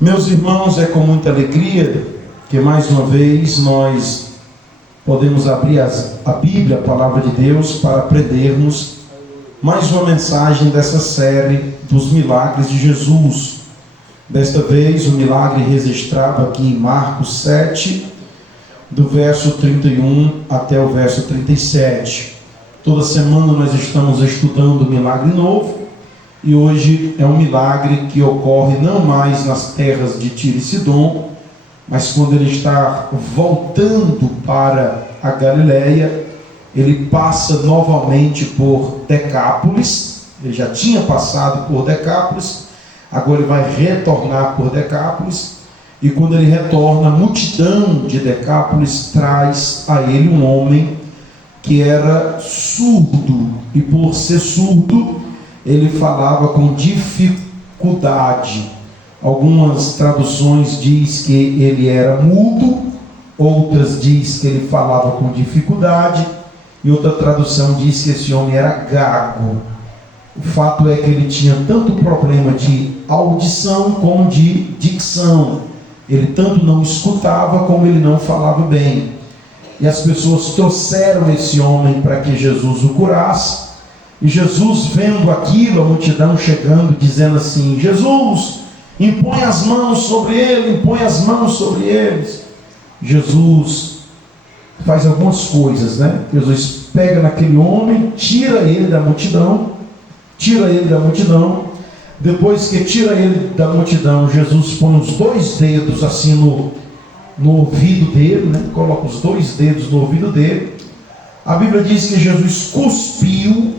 Meus irmãos, é com muita alegria que mais uma vez nós podemos abrir a Bíblia, a Palavra de Deus, para aprendermos mais uma mensagem dessa série dos milagres de Jesus. Desta vez o milagre registrado aqui em Marcos 7, do verso 31 até o verso 37. Toda semana nós estamos estudando o milagre novo. E hoje é um milagre que ocorre não mais nas terras de Tiro e Sidom, mas quando ele está voltando para a Galileia, ele passa novamente por Decápolis. Ele já tinha passado por Decápolis, agora ele vai retornar por Decápolis. E quando ele retorna, a multidão de Decápolis traz a ele um homem que era surdo, e por ser surdo, ele falava com dificuldade. Algumas traduções diz que ele era mudo, outras diz que ele falava com dificuldade, e outra tradução diz que esse homem era gago. O fato é que ele tinha tanto problema de audição como de dicção. Ele tanto não escutava como ele não falava bem. E as pessoas trouxeram esse homem para que Jesus o curasse. E Jesus, vendo aquilo, a multidão chegando, dizendo assim: Jesus, impõe as mãos sobre ele, impõe as mãos sobre eles. Jesus faz algumas coisas, né? Jesus pega naquele homem, tira ele da multidão. Depois que tira ele da multidão, Jesus põe os dois dedos assim no ouvido dele, né? Coloca os dois dedos no ouvido dele. A Bíblia diz que Jesus cuspiu,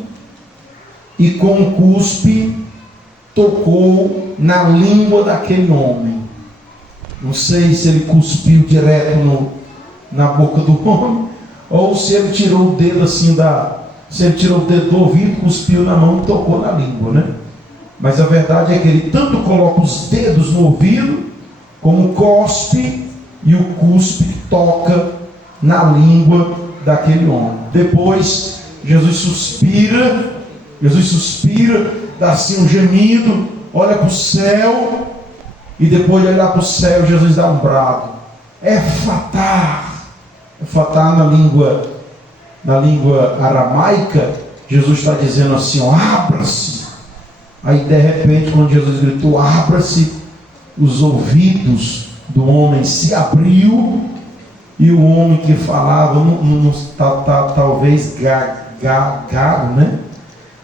e com o cuspe tocou na língua daquele homem. Não sei se ele cuspiu direto na boca do homem, ou se ele tirou o dedo assim se ele tirou o dedo do ouvido, cuspiu na mão e tocou na língua, né? Mas a verdade é que ele tanto coloca os dedos no ouvido, como cospe, e o cuspe toca na língua daquele homem. Depois Jesus suspira, dá assim um gemido, olha para o céu, e depois de olhar para o céu, Jesus dá um brado: Efatá. Efatá na língua aramaica, Jesus está dizendo assim: ó, abra-se. Aí de repente, quando Jesus gritou abra-se, os ouvidos do homem se abriu, e o homem que falava, talvez gagado, né?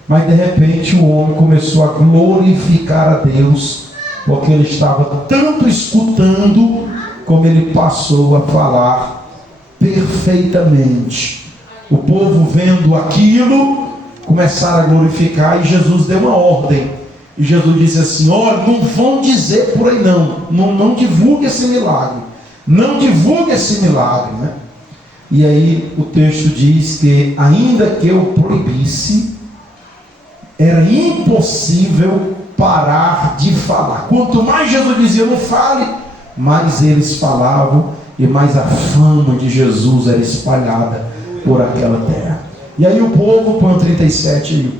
Mas de repente o homem começou a glorificar a Deus, porque ele estava tanto escutando, como ele passou a falar perfeitamente. O povo, vendo aquilo, começaram a glorificar, e Jesus deu uma ordem. E Jesus disse assim: olha, não vão dizer por aí não divulgue esse milagre. Não divulgue esse milagre, né? E aí o texto diz que ainda que eu proibisse, era impossível parar de falar. Quanto mais Jesus dizia não fale, mais eles falavam, e mais a fama de Jesus era espalhada por aquela terra. E aí o povo, põe o 37,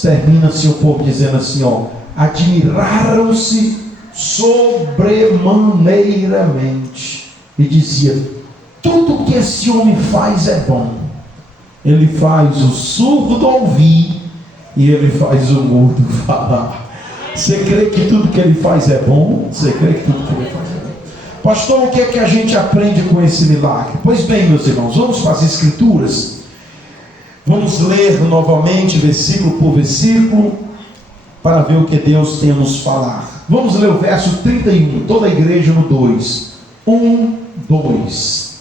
termina-se o povo dizendo assim, ó: admiraram-se sobremaneiramente, e dizia: tudo que esse homem faz é bom. Ele faz o surdo ouvir, e ele faz o mudo falar. Você crê que tudo que ele faz é bom? Você crê que tudo que ele faz é bom? Pastor, o que é que a gente aprende com esse milagre? Pois bem, meus irmãos, vamos para as Escrituras. Vamos ler novamente, versículo por versículo, para ver o que Deus tem a nos falar. Vamos ler o verso 31, toda a igreja no 2. 1, 2.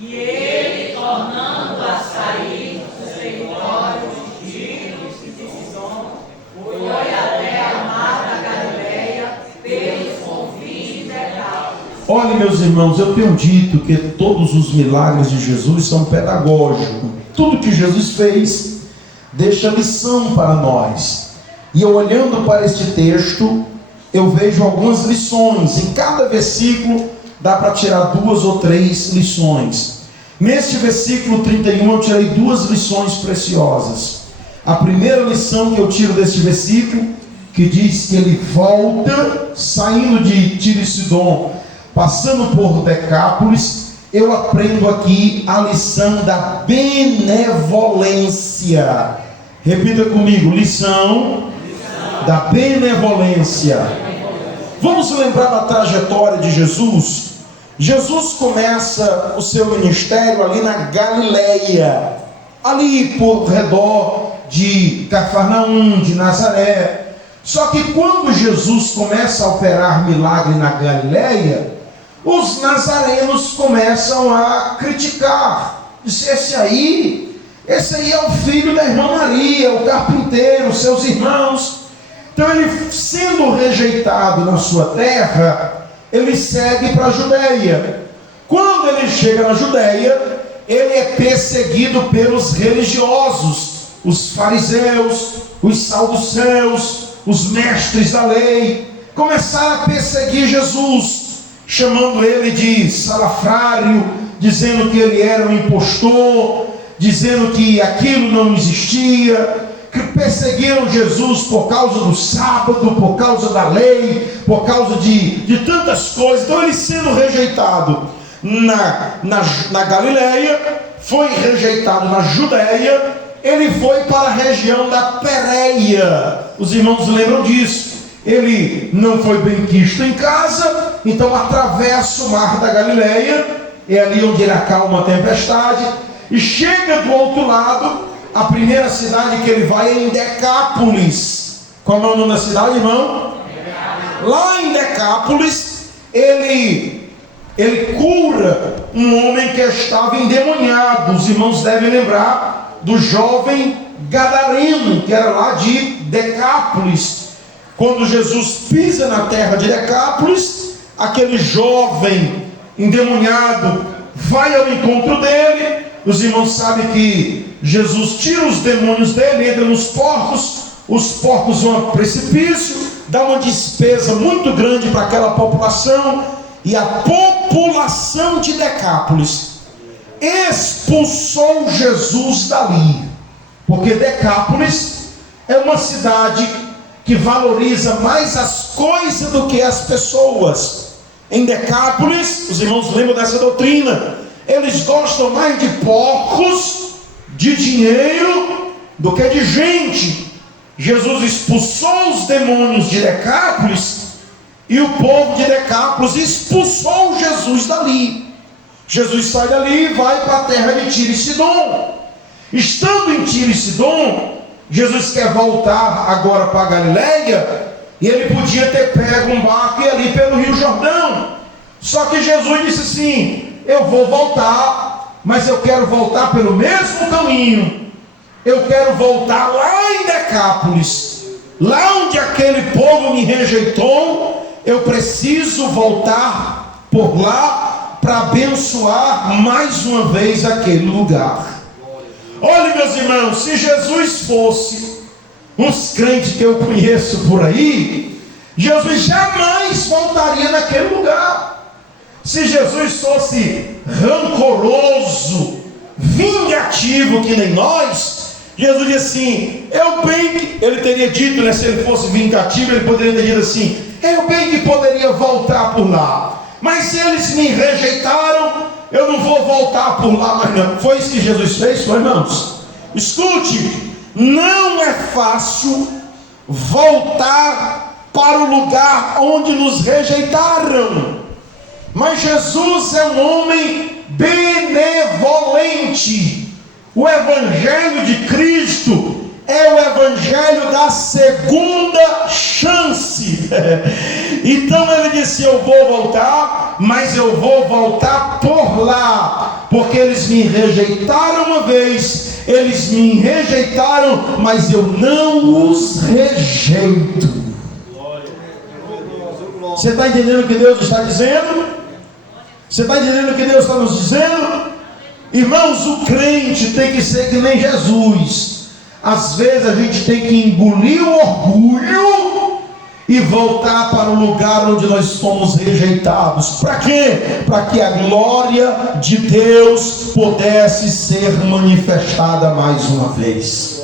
E ele, tornando a sair dos territórios de Tiro e de Sidom, foi até a mar da Galileia, pelos confins de Decápolis. Olha, meus irmãos, eu tenho dito que todos os milagres de Jesus são pedagógicos. Tudo que Jesus fez deixa lição para nós. E eu, olhando para este texto, eu vejo algumas lições. Em cada versículo dá para tirar 2 ou 3 lições. Neste versículo 31 eu tirei 2 lições preciosas. A primeira lição que eu tiro deste versículo que diz que ele volta, saindo de Tiro e Sidom, passando por Decápolis, eu aprendo aqui a lição da benevolência. Repita comigo, lição da benevolência. Vamos lembrar da trajetória de Jesus. Jesus começa o seu ministério ali na Galileia, ali por redor de Cafarnaum, de Nazaré. Só que quando Jesus começa a operar milagre na Galileia, os nazarenos começam a criticar. Diz, esse aí é o filho da irmã Maria, o carpinteiro, seus irmãos. Então ele, sendo rejeitado na sua terra, ele segue para a Judeia. Quando ele chega na Judeia, ele é perseguido pelos religiosos, os fariseus, os saduceus, os mestres da lei. Começaram a perseguir Jesus, chamando ele de salafrário, dizendo que ele era um impostor, dizendo que aquilo não existia, que perseguiram Jesus por causa do sábado, por causa da lei, por causa de tantas coisas. Então ele, sendo rejeitado na Galileia, foi rejeitado na Judeia, ele foi para a região da Pérea. Os irmãos lembram disso. Ele não foi bem quisto em casa, então atravessa o mar da Galileia, é ali onde ele acalma a tempestade, e chega do outro lado. A primeira cidade que ele vai é em Decápolis. Qual é o nome da cidade, irmão? Lá em Decápolis, ele cura um homem que estava endemoniado. Os irmãos devem lembrar do jovem gadareno, que era lá de Decápolis. Quando Jesus pisa na terra de Decápolis, aquele jovem endemoniado vai ao encontro dele. Os irmãos sabem que Jesus tira os demônios dele, entra nos porcos, os porcos vão ao precipício, dá uma despesa muito grande para aquela população, e a população de Decápolis expulsou Jesus dali, porque Decápolis é uma cidade que valoriza mais as coisas do que as pessoas. Em Decápolis, os irmãos lembram dessa doutrina, eles gostam mais de porcos, de dinheiro, do que de gente. Jesus expulsou os demônios de Decápolis, e o povo de Decápolis expulsou Jesus dali. Jesus sai dali e vai para a terra de Tiro e Sidom. Estando em Tiro e Sidom, Jesus quer voltar agora para a Galileia, e ele podia ter pego um barco e ir ali pelo Rio Jordão. Só que Jesus disse assim: eu vou voltar, mas eu quero voltar pelo mesmo caminho. Eu quero voltar lá em Decápolis, lá onde aquele povo me rejeitou. Eu preciso voltar por lá para abençoar mais uma vez aquele lugar. Olha, meus irmãos, se Jesus fosse uns crentes que eu conheço por aí, Jesus jamais voltaria naquele lugar. Se Jesus fosse rancoroso, vingativo que nem nós, Jesus dizia assim, ele teria dito, né, se ele fosse vingativo, ele poderia ter dito assim, eu bem que poderia voltar por lá, mas se eles me rejeitaram, eu não vou voltar por lá mais não. Foi isso que Jesus fez, foi, irmãos? Escute, não é fácil voltar para o lugar onde nos rejeitaram, mas Jesus é um homem benevolente. O Evangelho de Cristo é o Evangelho da segunda chance. Então ele disse, eu vou voltar, mas eu vou voltar por lá, porque eles me rejeitaram uma vez, eles me rejeitaram, mas eu não os rejeito. Você está entendendo o que Deus está dizendo? Você está entendendo o que Deus está nos dizendo? Irmãos, o crente tem que ser que nem Jesus. Às vezes a gente tem que engolir o orgulho e voltar para o lugar onde nós fomos rejeitados. Para quê? Para que a glória de Deus pudesse ser manifestada mais uma vez.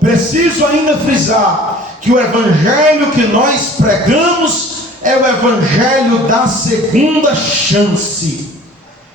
Preciso ainda frisar que o evangelho que nós pregamos é o evangelho da segunda chance.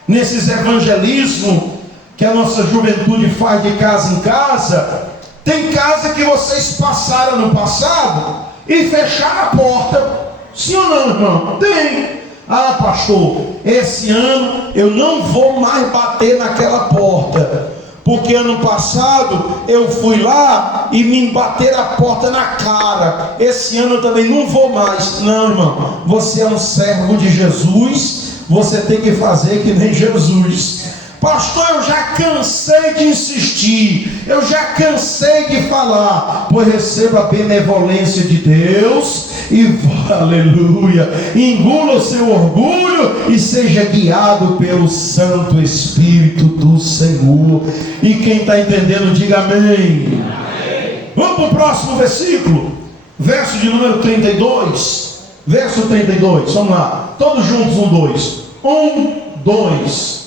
Nesses evangelismos que a nossa juventude faz de casa em casa, tem casa que vocês passaram no passado e fecharam a porta. Sim ou não, irmão? Tem. Ah, pastor, esse ano eu não vou mais bater naquela porta, porque ano passado eu fui lá e me bateram a porta na cara. Esse ano eu também não vou mais. Não, irmão, você é um servo de Jesus, você tem que fazer que nem Jesus. Pastor, eu já cansei de insistir, eu já cansei de falar. Pois receba a benevolência de Deus e, aleluia, engula o seu orgulho e seja guiado pelo Santo Espírito do Senhor. E quem está entendendo, diga amém. Vamos para o próximo versículo, verso de número 32. Verso 32, vamos lá, todos juntos, 2.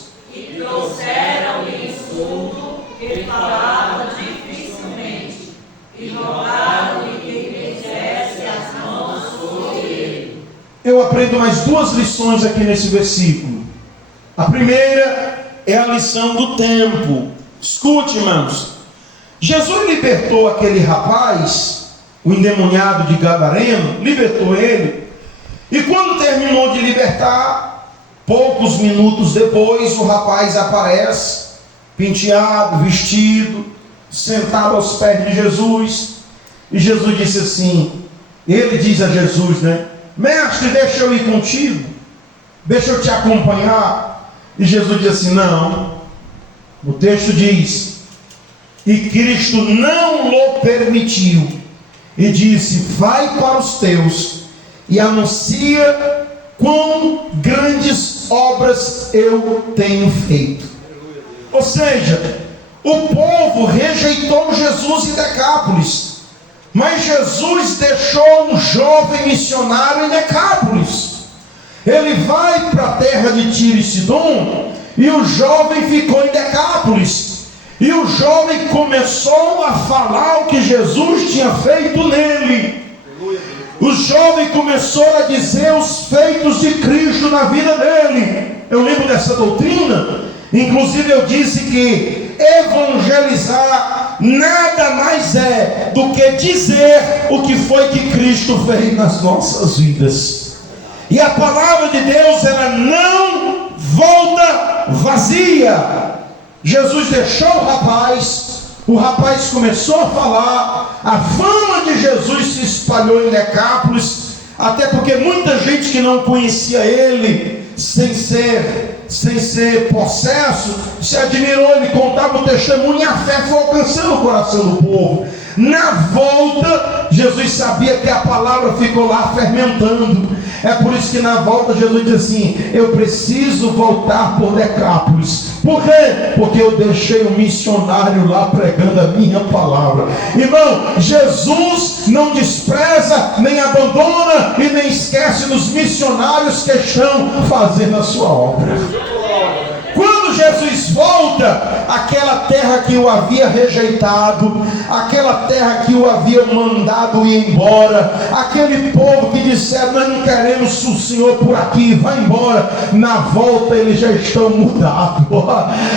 Trouxeram-lhe insulto, ele falava dificilmente, e rogaram-lhe que impusesse as mãos sobre ele. Eu aprendo mais 2 lições aqui nesse versículo. A primeira é a lição do tempo. Escute, irmãos. Jesus libertou aquele rapaz, o endemoniado de Gadareno, libertou ele, e quando terminou de libertar, poucos minutos depois, o rapaz aparece, penteado, vestido, sentado aos pés de Jesus. E Jesus disse assim, ele diz a Jesus, né? Mestre, deixa eu ir contigo, deixa eu te acompanhar. E Jesus diz assim, não. O texto diz, e Cristo não lhe permitiu, e disse, vai para os teus e anuncia quão grandes obras eu tenho feito. Ou seja, o povo rejeitou Jesus em Decápolis, mas Jesus deixou um jovem missionário em Decápolis. Ele vai para a terra de Tiro e Sidom, e o jovem ficou em Decápolis, e o jovem começou a falar o que Jesus tinha feito nele. O jovem começou a dizer os feitos de Cristo na vida dele. Eu lembro dessa doutrina. Inclusive eu disse que evangelizar nada mais é do que dizer o que foi que Cristo fez nas nossas vidas. E a palavra de Deus, ela não volta vazia. Jesus deixou o rapaz começou a falar, a fama de Jesus se espalhou em Decápolis, até porque muita gente que não conhecia ele, sem ser possesso, se admirou, ele contava o testemunho e a fé foi alcançando o coração do povo. Na volta, Jesus sabia que a palavra ficou lá fermentando. É por isso que na volta Jesus diz assim, eu preciso voltar por Decápolis. Por quê? Porque eu deixei um missionário lá pregando a minha palavra. Irmão, Jesus não despreza, nem abandona e nem esquece dos missionários que estão fazendo a sua obra. Quando Jesus volta, aquela terra que o havia rejeitado, aquela terra que o havia mandado ir embora, aquele povo que disseram, nós não queremos o Senhor por aqui, vai embora, na volta eles já estão mudados.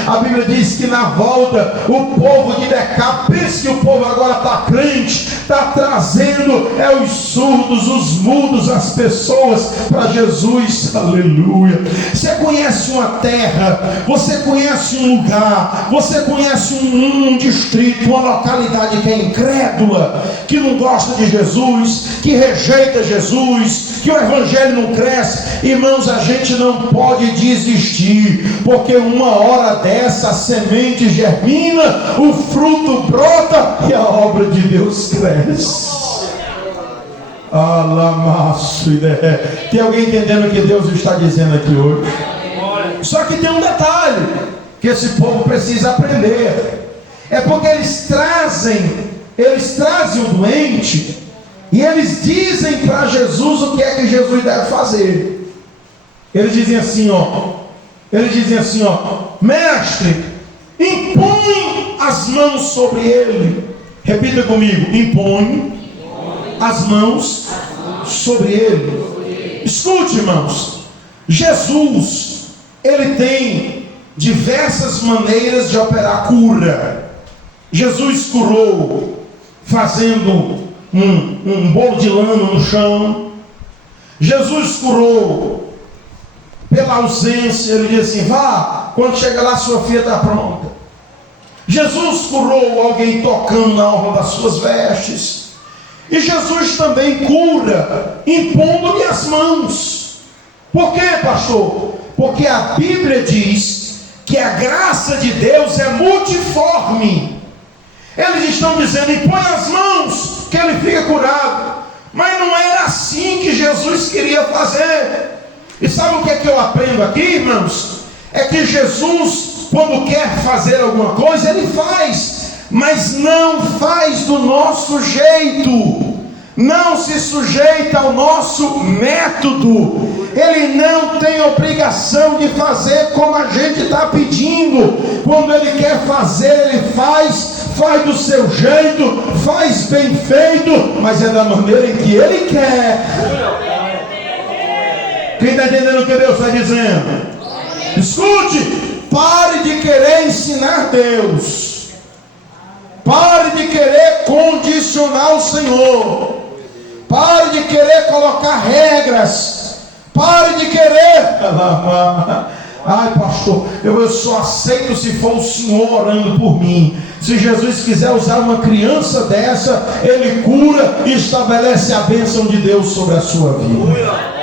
A Bíblia diz que na volta o povo de Decápolis, pensa que o povo agora está crente, está trazendo os surdos, os mudos, as pessoas para Jesus. Aleluia. Você conhece uma terra, você conhece um lugar, você conhece um distrito, uma localidade que é incrédula, que não gosta de Jesus, que rejeita Jesus, que o evangelho não cresce. Irmãos, a gente não pode desistir, porque uma hora dessa a semente germina, o fruto brota e a obra de Deus cresce. Tem alguém entendendo o que Deus está dizendo aqui hoje? Só que tem um detalhe que esse povo precisa aprender. É porque eles trazem o doente e eles dizem para Jesus o que é que Jesus deve fazer. Eles dizem assim, mestre, impõe as mãos sobre ele. Repita comigo, impõe as mãos sobre ele. Escute, irmãos, Jesus, ele tem diversas maneiras de operar cura. Jesus curou fazendo um bolo de lã no chão. Jesus curou pela ausência. Ele diz assim: vá, quando chegar lá sua filha está pronta. Jesus curou alguém tocando na orla das suas vestes. E Jesus também cura impondo-lhe as mãos. Por quê, pastor? Porque a Bíblia diz que a graça de Deus é multiforme. Eles estão dizendo: impõe as mãos que ele fica curado. Mas não era assim que Jesus queria fazer. E sabe o que é que eu aprendo aqui, irmãos? É que Jesus, quando quer fazer alguma coisa, ele faz, mas não faz do nosso jeito, não se sujeita ao nosso método. Ele não tem obrigação de fazer como a gente está pedindo. Quando ele quer fazer, ele faz do seu jeito, faz bem feito, mas é da maneira em que ele quer. Quem está entendendo o que Deus está dizendo? Escute, pare de querer ensinar Deus, pare de querer condicionar o Senhor, pare de querer colocar regras, pare de querer. Ai, pastor, eu só aceito se for o Senhor orando por mim. Se Jesus quiser usar uma criança dessa, ele cura e estabelece a bênção de Deus sobre a sua vida.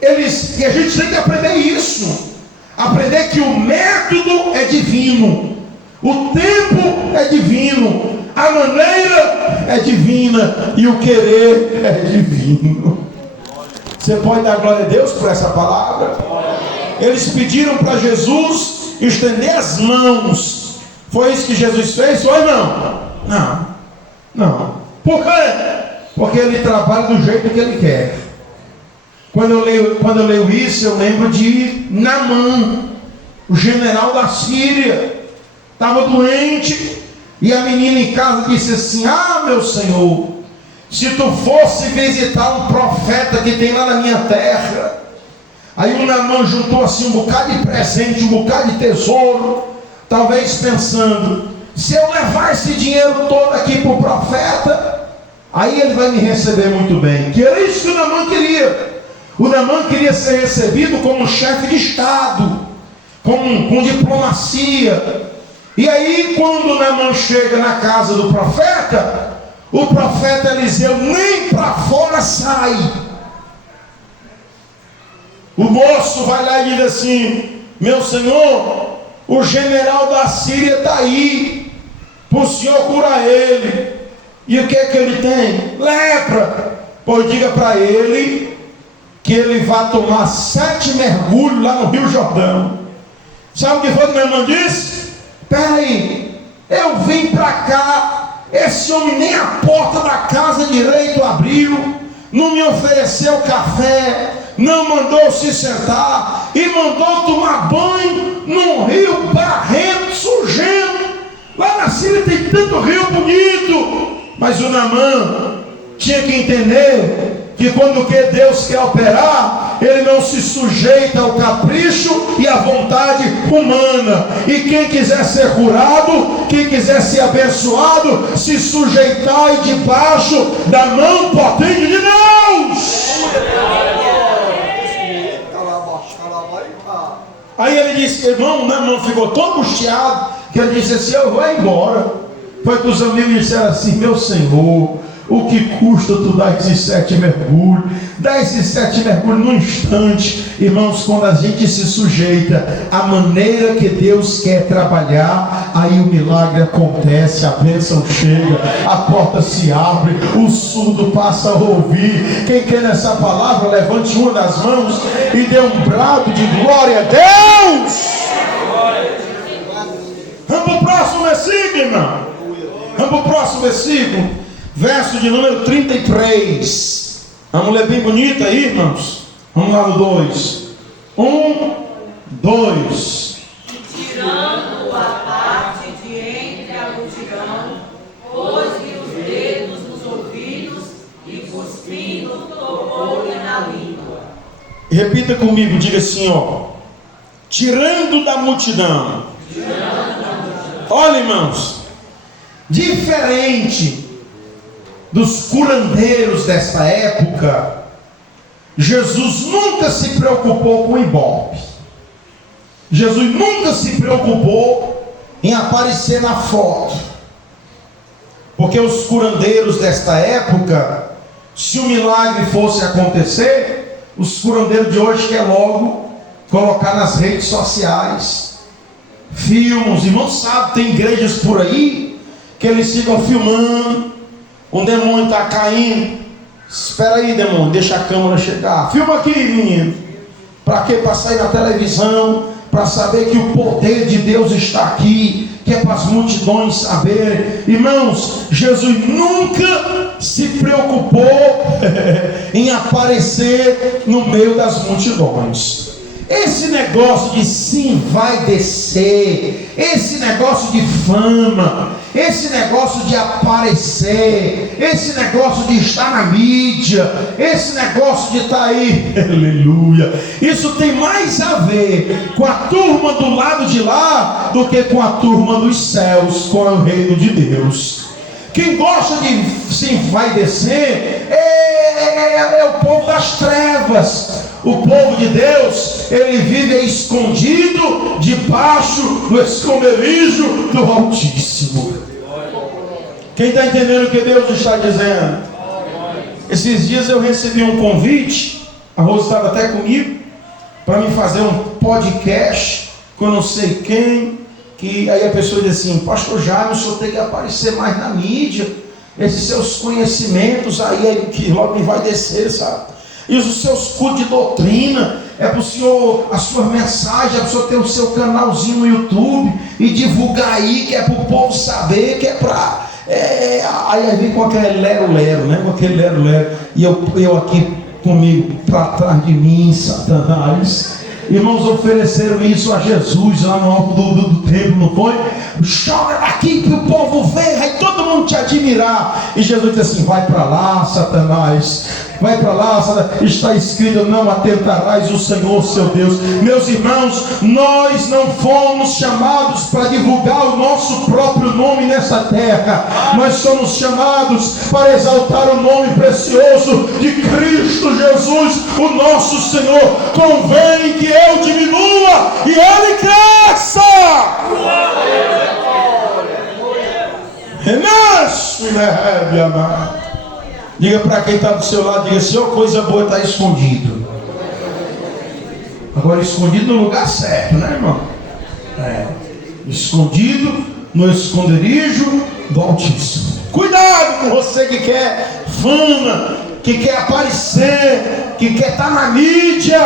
E a gente tem que aprender isso. Aprender que o método é divino, o tempo é divino, a maneira é divina e o querer é divino. Você pode dar glória a Deus por essa palavra? Eles pediram para Jesus estender as mãos. Foi isso que Jesus fez? Foi não? Não. Por quê? Porque ele trabalha do jeito que ele quer. Quando eu leio isso, eu lembro de Naamã, o general da Síria. Estava doente, e a menina em casa disse assim: ah, meu Senhor, se tu fosse visitar um profeta que tem lá na minha terra. Aí o Naamã juntou assim um bocado de presente, um bocado de tesouro, talvez pensando: se eu levar esse dinheiro todo aqui para o profeta, aí ele vai me receber muito bem. Que era isso que o Naamã queria. O Naamã queria ser recebido como um chefe de Estado, com diplomacia. E aí, quando o Naamã chega na casa do profeta, o profeta Eliseu nem para fora sai. O moço vai lá e diz assim: meu senhor, o general da Síria está aí, para o senhor curar ele. E o que é que ele tem? Lepra. Pois diga para ele que ele vai tomar 7 mergulhos lá no Rio Jordão. Sabe o que foi que meu irmão disse? Espera aí, eu vim para cá, esse homem nem a porta da casa direito abriu, não me ofereceu café, não mandou se sentar, e mandou tomar banho num rio barrento, sujento. Lá na Síria tem tanto rio bonito. Mas o Naamã tinha que entender que quando Deus quer operar, ele não se sujeita ao capricho e à vontade humana. E quem quiser ser curado, quem quiser ser abençoado, se sujeitar debaixo da mão potente de Deus. Aí ele disse: irmão, o Naamã ficou tão angustiado que ele disse assim: eu vou embora. Foi que os amigos disseram assim: meu senhor, o que custa tu dar esses 7 mergulhos? Dá esses 7 mergulhos num instante. Irmãos, quando a gente se sujeita à maneira que Deus quer trabalhar, aí o milagre acontece, a bênção chega, a porta se abre, o surdo passa a ouvir. Quem quer nessa palavra, levante uma das mãos e dê um brado de glória a Deus. Vamos para o próximo versículo, irmão. Vamos para o próximo versículo, verso de número 33. Uma mulher bem bonita aí, irmãos. Vamos lá no 2. 1, 2. Tirando-o à parte de entre a multidão, pôs-lhe os dedos tocou-lhe na língua. Repita comigo, diga assim, tirando da multidão. Olha, irmãos, diferente dos curandeiros desta época, Jesus nunca se preocupou com ibope. Jesus nunca se preocupou em aparecer na foto. Porque os curandeiros desta época, se o milagre fosse acontecer, os curandeiros de hoje querem logo colocar nas redes sociais, filmes. Irmãos, sabe, tem igrejas por aí que eles ficam filmando. Um demônio está caindo. Espera aí, demônio, deixa a câmera chegar. Filma aqui, menino. Para quê? Para sair na televisão, para saber que o poder de Deus está aqui, que é para as multidões saberem. Irmãos, Jesus nunca se preocupou em aparecer no meio das multidões. Esse negócio de sim vai descer, esse negócio de fama, esse negócio de aparecer, esse negócio de estar na mídia, esse negócio de estar aí, aleluia, isso tem mais a ver com a turma do lado de lá do que com a turma dos céus, com o reino de Deus. Quem gosta de sim vai descer é o povo das trevas. O povo de Deus, ele vive escondido debaixo do esconderijo do Altíssimo. Quem está entendendo o que Deus está dizendo? Esses dias eu recebi um convite, a Rosa estava até comigo, para me fazer um podcast com não sei quem, que aí a pessoa diz assim: pastor Jaime, o senhor tem que aparecer mais na mídia, esses seus conhecimentos aí que logo me vai descer, sabe? E os seus cultos de doutrina, é para o senhor, a sua mensagem, é para o senhor ter o seu canalzinho no YouTube e divulgar aí, que é para o povo saber, que é para... aí vem com aquele lero-lero, né? Com aquele lero-lero. E eu aqui comigo, para trás de mim, Satanás. Irmãos, ofereceram isso a Jesus lá no alto do templo, não foi? Joga daqui que o povo vê, aí todo mundo te admirar. E Jesus disse assim: vai para lá, Satanás. Vai para lá, está escrito: não atentarás o Senhor seu Deus. Meus irmãos, nós não fomos chamados para divulgar o nosso próprio nome nessa terra. Nós somos chamados para exaltar o nome precioso de Cristo Jesus, o nosso Senhor. Convém que eu diminua e Ele cresça. Renasce, me amar. Diga para quem está do seu lado, diga assim: coisa boa está escondido. Agora, escondido no lugar certo, né, irmão? Escondido no esconderijo do Altíssimo. Cuidado com você que quer fama, que quer aparecer, que quer estar na mídia.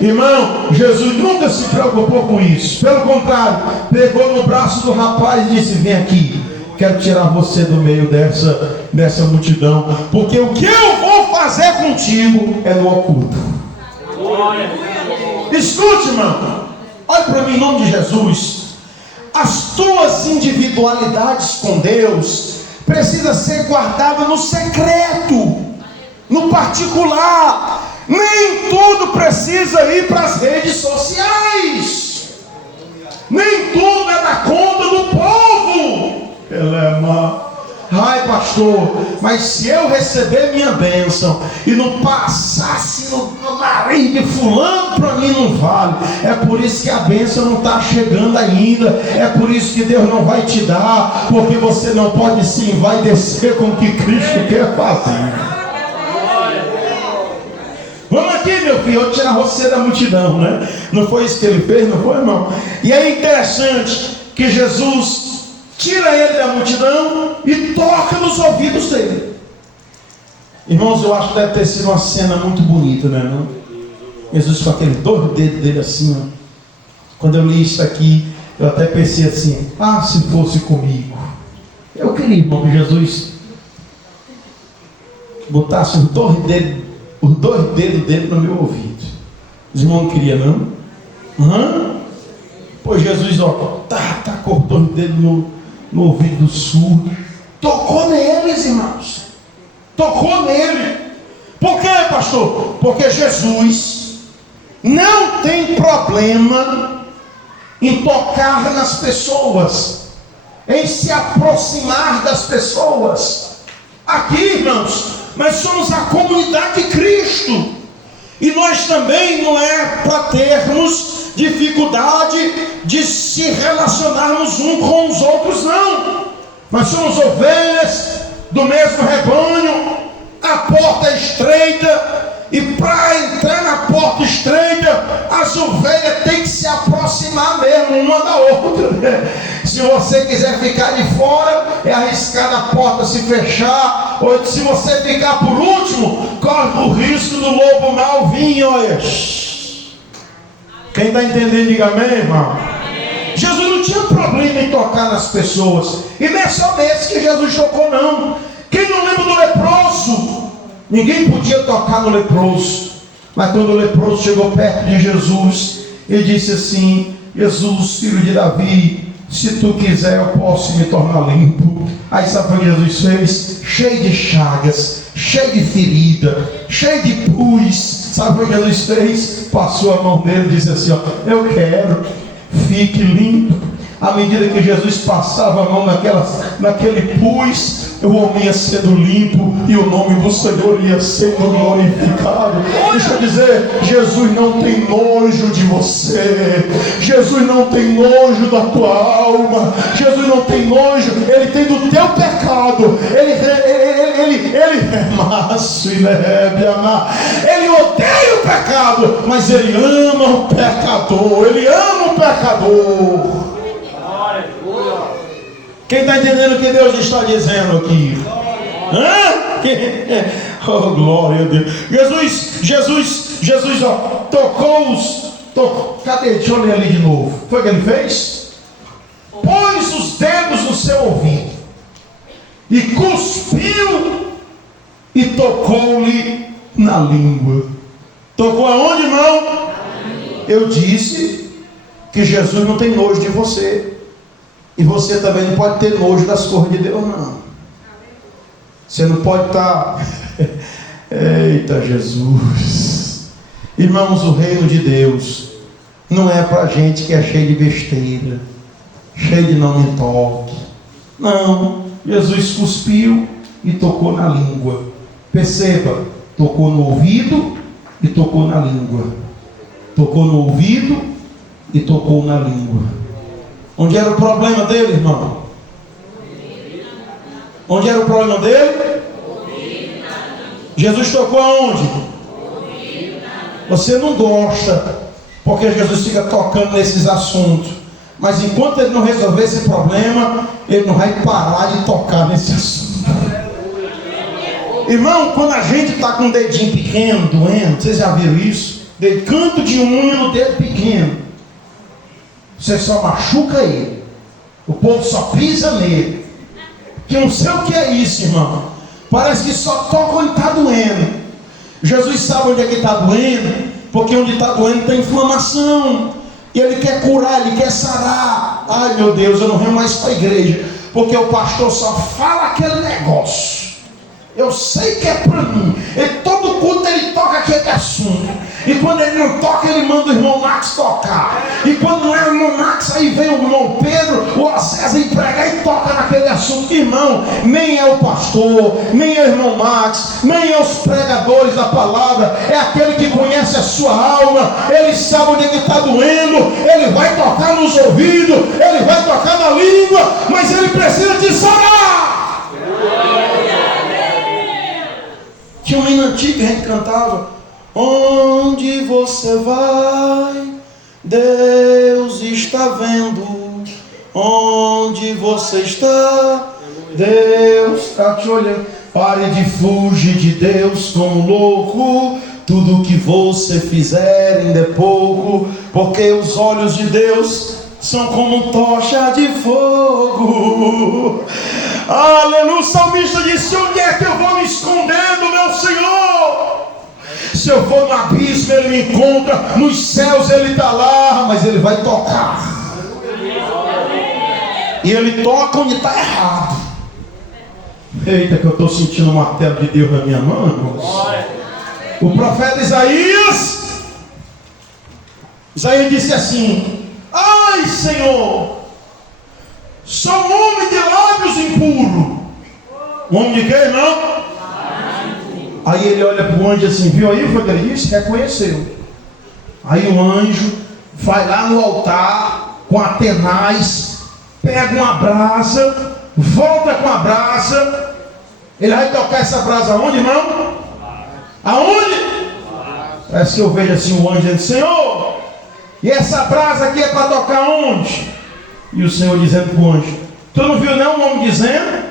Irmão, Jesus nunca se preocupou com isso. Pelo contrário, pegou no braço do rapaz e disse: vem aqui, quero tirar você do meio dessa multidão, porque o que eu vou fazer contigo é no oculto. Escute, irmão, olha para mim em nome de Jesus. As tuas individualidades com Deus precisam ser guardadas no secreto, no particular. Nem tudo precisa ir para as redes sociais, nem tudo é na conta do povo. Ai, pastor, mas se eu receber minha bênção e não passasse no nariz de fulano, para mim não vale. É por isso que a bênção não está chegando ainda. É por isso que Deus não vai te dar, porque você não pode sim, vai descer com o que Cristo quer fazer. Vamos aqui, meu filho, eu tirar você da multidão, né? Não foi isso que ele fez, não foi, irmão? E é interessante que Jesus tira ele da multidão e toca nos ouvidos dele. Irmãos, eu acho que deve ter sido uma cena muito bonita, né? Não? Jesus com aquele dois dedos dele assim, ó. Quando eu li isso aqui, eu até pensei assim: se fosse comigo. Eu queria, irmão, que Jesus botasse os dois dedos dele no meu ouvido. Os irmãos não queriam, não? Pois Jesus, cortou os dedos no ouvido do surdo, tocou neles, irmãos. tocou nele. Por quê, pastor? Porque Jesus não tem problema em tocar nas pessoas, em se aproximar das pessoas. Aqui, irmãos, nós somos a comunidade de Cristo, e nós também não é para termos dificuldade de se relacionarmos uns com os outros, não. Nós somos ovelhas do mesmo rebanho, a porta é estreita, e para entrar na porta estreita, as ovelhas têm que se aproximar mesmo uma da outra. Se você quiser ficar de fora, é arriscar a porta se fechar, ou se você ficar por último, corre o risco do lobo mau vir, olha. Quem está entendendo, diga amém, irmão. Jesus não tinha problema em tocar nas pessoas, e não é só nesse que Jesus tocou, não. Quem não lembra do leproso? Ninguém podia tocar no leproso, mas quando o leproso chegou perto de Jesus, ele disse assim: Jesus, filho de Davi, se tu quiser eu posso me tornar limpo. Aí sabe o que Jesus fez? Cheio de chagas, cheio de ferida, cheio de pus. Sabe o que Jesus fez? Passou a mão dele e disse assim: ó, eu quero, fique limpo. À medida que Jesus passava a mão naquele pus, o homem ia sendo limpo e o nome do Senhor ia sendo glorificado. Deixa eu dizer, Jesus não tem nojo de você, Jesus não tem nojo da tua alma, Jesus não tem nojo, Ele tem do teu pecado. Ele é manso e leve, Ele odeia o pecado, mas Ele ama o pecador, Ele ama o pecador. Quem está entendendo o que Deus está dizendo aqui? Oh, glória a Deus. Jesus ó, tocou. Cadê? Deixa eu ler ali de novo. Foi o que ele fez? Pôs os dedos no seu ouvido e cuspiu e tocou-lhe na língua. Tocou aonde, irmão? Eu disse que Jesus não tem nojo de você. E você também não pode ter nojo das coisas de Deus, não. Você não pode estar... Eita Jesus! Irmãos, o reino de Deus não é para gente que é cheio de besteira, cheio de não me toque. Não, Jesus cuspiu e tocou na língua. Perceba, tocou no ouvido e tocou na língua. Tocou no ouvido e tocou na língua. Onde era o problema dele, irmão? Onde era o problema dele? Jesus tocou aonde? Você não gosta, porque Jesus fica tocando nesses assuntos. Mas enquanto ele não resolver esse problema, ele não vai parar de tocar nesse assunto. Irmão, quando a gente está com um dedinho pequeno, doendo, vocês já viram isso? De canto de unha no dedo pequeno. Você só machuca ele. O povo só pisa nele. Que não sei o que é isso, irmão. Parece que só toca onde está doendo. Jesus sabe onde é que está doendo, porque onde está doendo tem inflamação. E ele quer curar, ele quer sarar. Ai meu Deus, eu não venho mais para a igreja, porque o pastor só fala aquele negócio. Eu sei que é para mim. Todo culto ele toca aquele assunto. E quando ele não toca, ele manda o irmão Max tocar. E quando não é o irmão Max, aí vem o irmão Pedro ou a César e prega e toca naquele assunto. Irmão, nem é o pastor, nem é o irmão Max, nem é os pregadores da palavra. É aquele que conhece a sua alma. Ele sabe onde ele está doendo. Ele vai tocar nos ouvidos, ele vai tocar na língua, mas ele precisa te sarar. Tinha um hino antigo que a gente cantava: onde você vai, Deus está vendo. Onde você está, Deus está te olhando. Pare de fugir de Deus como louco. Tudo que você fizer ainda é pouco, porque os olhos de Deus são como tocha de fogo. Aleluia. O salmista disse: onde é que eu vou me esconder do meu Senhor? Se eu for no abismo, ele me encontra. Nos céus ele está lá, mas ele vai tocar. E ele toca onde está errado. Eita, que eu estou sentindo o martelo de Deus na minha mão, irmãos. O profeta Isaías disse assim: ai, Senhor, sou um homem de lábios impuros. Um homem de quê, irmão? Aí ele olha para o anjo assim, viu aí, foi o que ele disse? Reconheceu. Aí o anjo vai lá no altar com a tenaz, pega uma brasa, volta com a brasa. Ele vai tocar essa brasa aonde, irmão? Aonde? Parece que eu vejo assim o anjo dizendo: Senhor, e essa brasa aqui é para tocar onde? E o Senhor dizendo para o anjo: tu não viu não o homem dizendo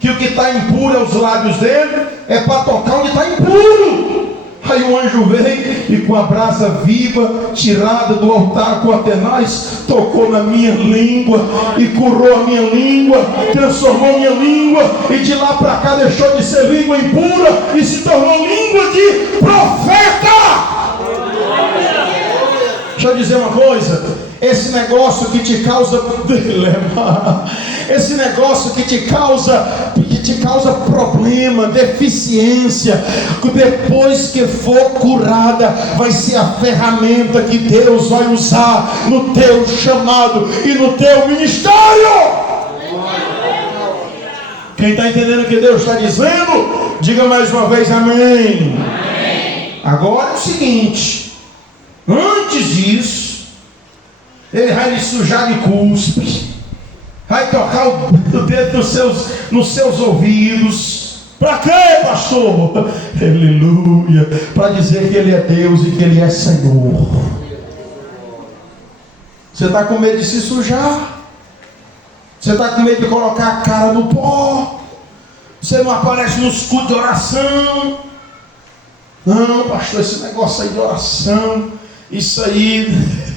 que o que está impuro é os lábios dele, é para tocar onde está impuro. Aí o anjo veio e com a brasa viva, tirada do altar com a tenaz, tocou na minha língua e curou a minha língua, transformou a minha língua, e de lá para cá deixou de ser língua impura e se tornou língua de profeta. Deixa eu dizer uma coisa: esse negócio que te causa dilema, esse negócio que te causa problema, deficiência, depois que for curada, vai ser a ferramenta que Deus vai usar no teu chamado e no teu ministério. Quem está entendendo o que Deus está dizendo, diga mais uma vez amém. Agora é o seguinte: antes disso, ele vai lhe sujar de cuspe, vai tocar o dedo nos seus ouvidos. Para quê, pastor? Aleluia. Para dizer que Ele é Deus e que Ele é Senhor. Você está com medo de se sujar? Você está com medo de colocar a cara no pó? Você não aparece nos cultos de oração? Não, pastor, esse negócio aí de oração, isso aí...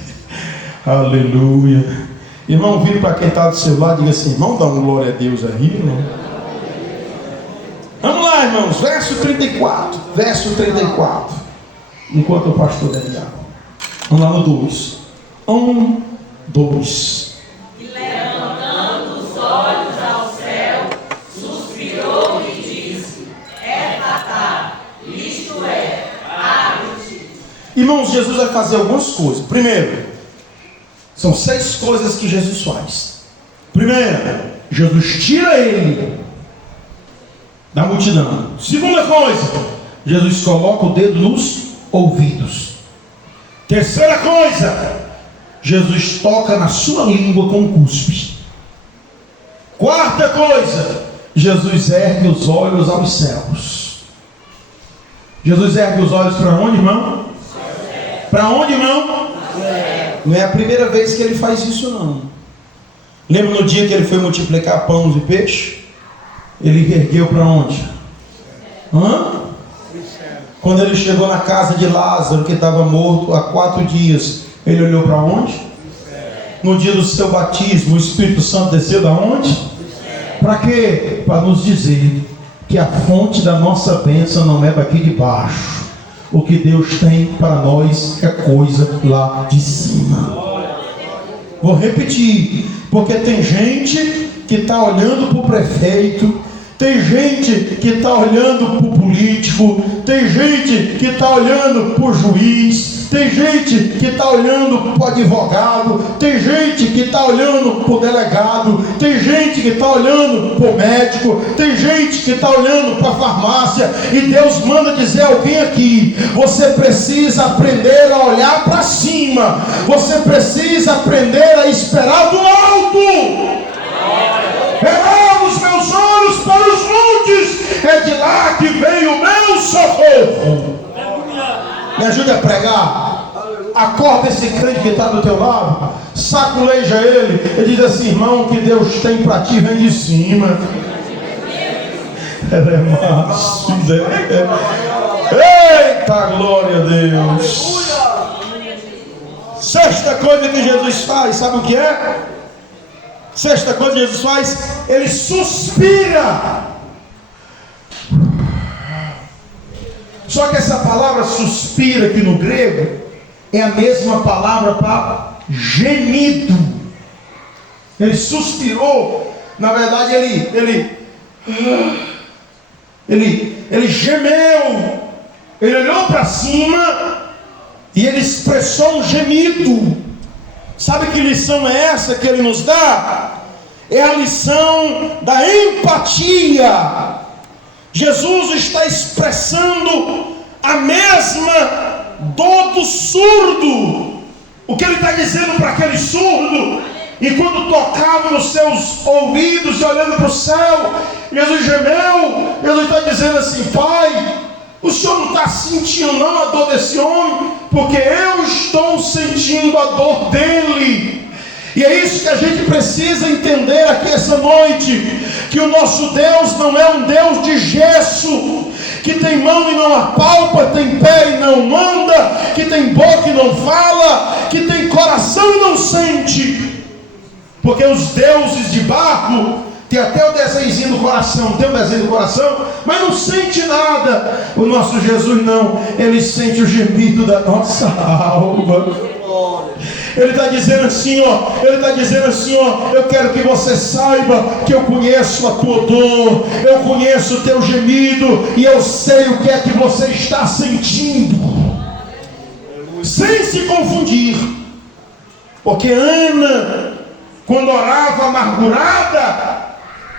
Aleluia. Irmão, vire para quem está do seu lado e diga assim: irmão, dá uma glória a Deus aí, irmão. Vamos lá, irmãos, verso 34. Enquanto o pastor Daniel. Vamos lá no 2. 1, 2. E levantando os olhos ao céu, suspirou e disse: Efatá, isto é, abre-te. Irmãos, Jesus vai fazer algumas coisas. Primeiro, são 6 coisas que Jesus faz. Primeira, Jesus tira ele da multidão. Segunda coisa, Jesus coloca o dedo nos ouvidos. Terceira coisa, Jesus toca na sua língua com cuspe. Quarta coisa, Jesus ergue os olhos aos céus. Jesus ergue os olhos para onde, irmão? Para onde, irmão? Não é a primeira vez que ele faz isso, não. Lembra no dia que ele foi multiplicar pães e peixe? Ele ergueu para onde? Quando ele chegou na casa de Lázaro, que estava morto há 4 dias, ele olhou para onde? No dia do seu batismo, o Espírito Santo desceu da onde? Para quê? Para nos dizer que a fonte da nossa bênção não é daqui de baixo. O que Deus tem para nós é coisa lá de cima. Vou repetir, porque tem gente que está olhando para o prefeito, tem gente que está olhando para o político, tem gente que está olhando para o juiz, tem gente que está olhando para o advogado, tem gente que está olhando para o delegado, tem gente que está olhando para o médico, tem gente que está olhando para a farmácia, e Deus manda dizer a alguém aqui: você precisa aprender a olhar para cima, você precisa aprender a esperar do alto. Elevo os meus olhos para os montes, é de lá que veio o meu socorro. Me ajuda a pregar. Acorda esse crente que está do teu lado, saculeja ele e diz assim: irmão, o que Deus tem para ti vem de cima. Eita, glória a Deus. Sexta coisa que Jesus faz, sabe o que é? Sexta coisa que Jesus faz, ele suspira. Só que essa palavra suspira aqui no grego é a mesma palavra para gemido. Ele suspirou. Na verdade, Ele gemeu, ele olhou para cima e ele expressou um gemido. Sabe que lição é essa que ele nos dá? É a lição da empatia. Jesus está expressando a mesma dor do surdo. O que ele está dizendo para aquele surdo? E quando tocava nos seus ouvidos e olhando para o céu, Jesus gemeu. Jesus está dizendo assim: Pai, o Senhor não está sentindo não a dor desse homem, porque eu estou sentindo a dor dele. E é isso que a gente precisa entender aqui essa noite, que o nosso Deus não é um Deus de gesso, que tem mão e não apalpa, tem pé e não anda, que tem boca e não fala, que tem coração e não sente. Porque os deuses de barro tem até o desenho do coração, tem um desenho do coração, mas não sente nada. O nosso Jesus não, ele sente o gemido da nossa alma. Ele está dizendo assim, eu quero que você saiba que eu conheço a tua dor, eu conheço o teu gemido, e eu sei o que é que você está sentindo. Sem se confundir. Porque Ana, quando orava amargurada,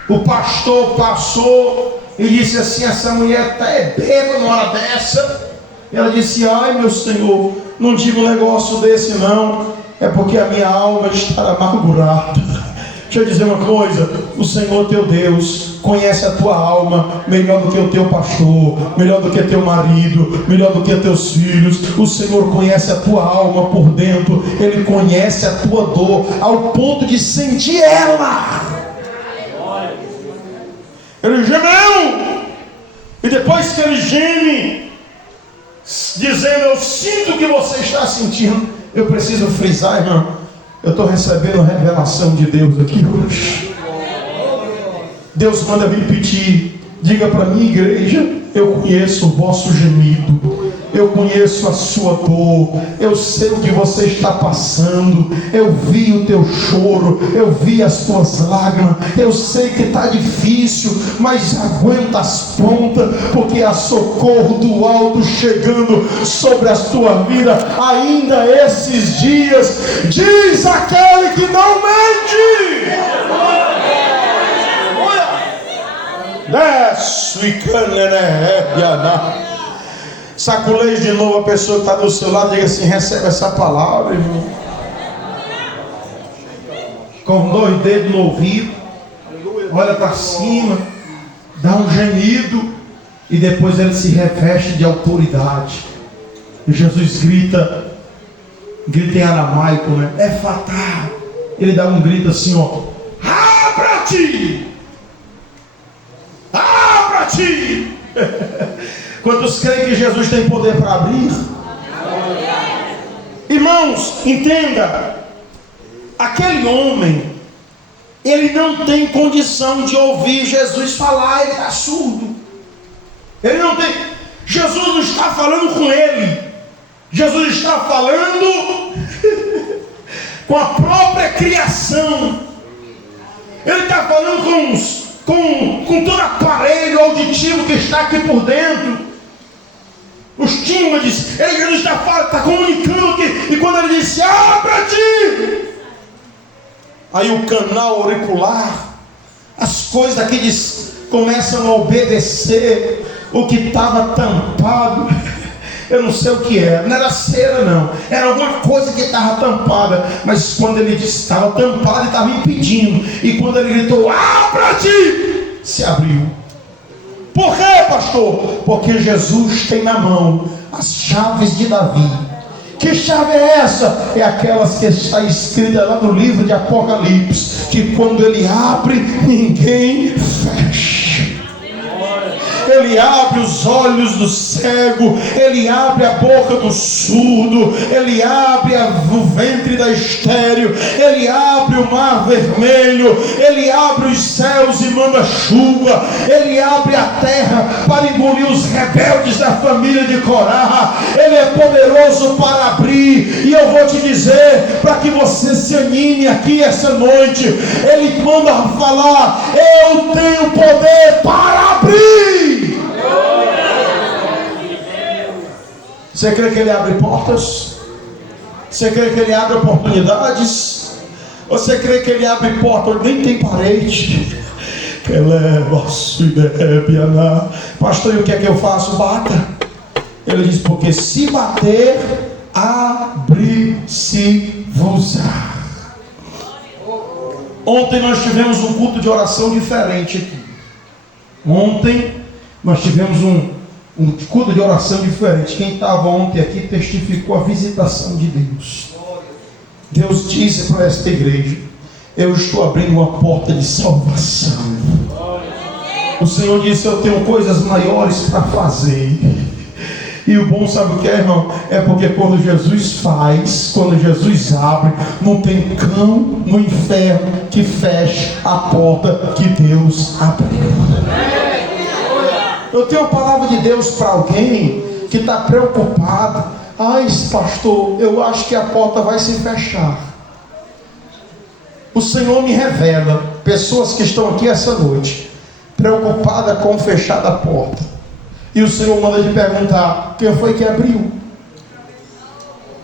o pastor passou e disse assim: essa mulher está bêbada numa hora dessa. Ela disse: ai meu Senhor, não diga um negócio desse não, é porque a minha alma está amargurada. Deixa eu dizer uma coisa: o Senhor teu Deus conhece a tua alma melhor do que o teu pastor, melhor do que teu marido, melhor do que teus filhos. O Senhor conhece a tua alma por dentro, Ele conhece a tua dor ao ponto de sentir ela. Ele gemeu, e depois que ele geme, dizendo: eu sinto o que você está sentindo. Eu preciso frisar, irmão, eu estou recebendo a revelação de Deus aqui hoje. Deus manda me pedir: diga para mim, igreja, eu conheço o vosso gemido, eu conheço a sua dor, eu sei o que você está passando, eu vi o teu choro, eu vi as tuas lágrimas, eu sei que está difícil, mas aguenta as pontas, porque há socorro do alto chegando sobre a tua vida, ainda esses dias, diz aquele que não mente. Saculeie de novo a pessoa que está do seu lado, diga assim: recebe essa palavra, irmão. Com 2 dedos no ouvido, olha para cima, dá um gemido, e depois ele se reveste de autoridade. E Jesus grita em aramaico, né? É fatal. Ele dá um grito assim, ó: abra-te! Abra-te! Quantos creem que Jesus tem poder para abrir? Irmãos, entenda: aquele homem, ele não tem condição de ouvir Jesus falar, ele está surdo. Ele não tem. Jesus não está falando com ele, Jesus está falando com a própria criação. Ele está falando com todo aparelho auditivo que está aqui por dentro. Os tímpanos, ele está comunicando aqui. E quando ele disse: abra-te, aí o canal auricular, as coisas aqui começam a obedecer. O que estava tampado, eu não sei o que era, não era cera não, era alguma coisa que estava tampada. Mas quando ele disse estava tampado, estava impedindo. E quando ele gritou: abra-te, se abriu. Por quê, pastor? Porque Jesus tem na mão as chaves de Davi. Que chave é essa? É aquelas que está escrita lá no livro de Apocalipse, que quando ele abre, ninguém fecha. Ele abre os olhos do cego, Ele abre a boca do surdo, Ele abre o ventre da estéril, Ele abre o mar vermelho, Ele abre os céus e manda chuva, Ele abre a terra para engolir os rebeldes da família de Corá. Ele é poderoso para abrir, e eu vou te dizer, para que você se anime aqui essa noite, Ele manda falar: eu tenho poder para abrir. Você crê que Ele abre portas? Você crê que Ele abre oportunidades? Você crê que Ele abre portas onde nem tem parede? Pastor, e o que é que eu faço? Bata. Ele diz: porque se bater, abrir-se-vos-á. Ontem nós tivemos um culto de oração diferente aqui. Ontem nós tivemos um culto de oração diferente. Quem estava ontem aqui testificou a visitação de Deus. Deus disse para esta igreja: eu estou abrindo uma porta de salvação. O Senhor disse: eu tenho coisas maiores para fazer. E o bom, sabe o que é, irmão? É porque quando Jesus faz, quando Jesus abre, não tem cão no inferno que feche a porta que Deus abriu. Eu tenho a palavra de Deus para alguém que está preocupado. Ai, pastor, eu acho que a porta vai se fechar. O Senhor me revela pessoas que estão aqui essa noite preocupadas com fechar a porta. E o Senhor manda te perguntar: quem foi que abriu?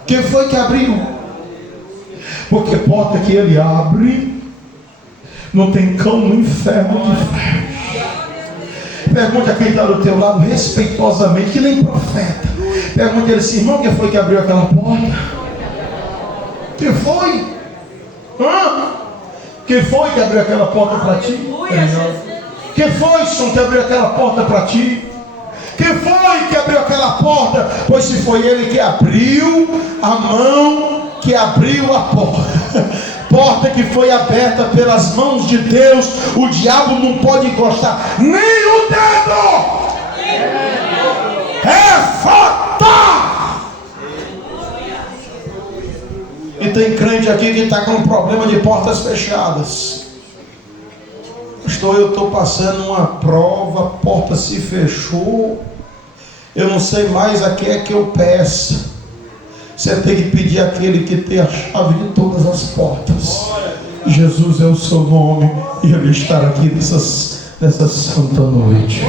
Quem foi que abriu? Porque porta que Ele abre, não tem cão no inferno que fecha. Pergunte a quem está do teu lado respeitosamente, que nem profeta. Pergunte a ele assim: irmão, quem foi que abriu aquela porta? Quem foi? Quem foi que abriu aquela porta para ti? Quem foi, Senhor, que abriu aquela porta para ti? Quem foi que abriu aquela porta? Pois se foi Ele que abriu, a mão que abriu a porta, porta que foi aberta pelas mãos de Deus, o diabo não pode encostar nem o dedo. É fatal. E tem crente aqui que está com um problema de portas fechadas. Eu estou passando uma prova, a porta se fechou, eu não sei mais a quem é que eu peço. Você tem que pedir àquele que tem a chave de todas as portas. Jesus é o seu nome, e Ele está aqui nessa santa noite.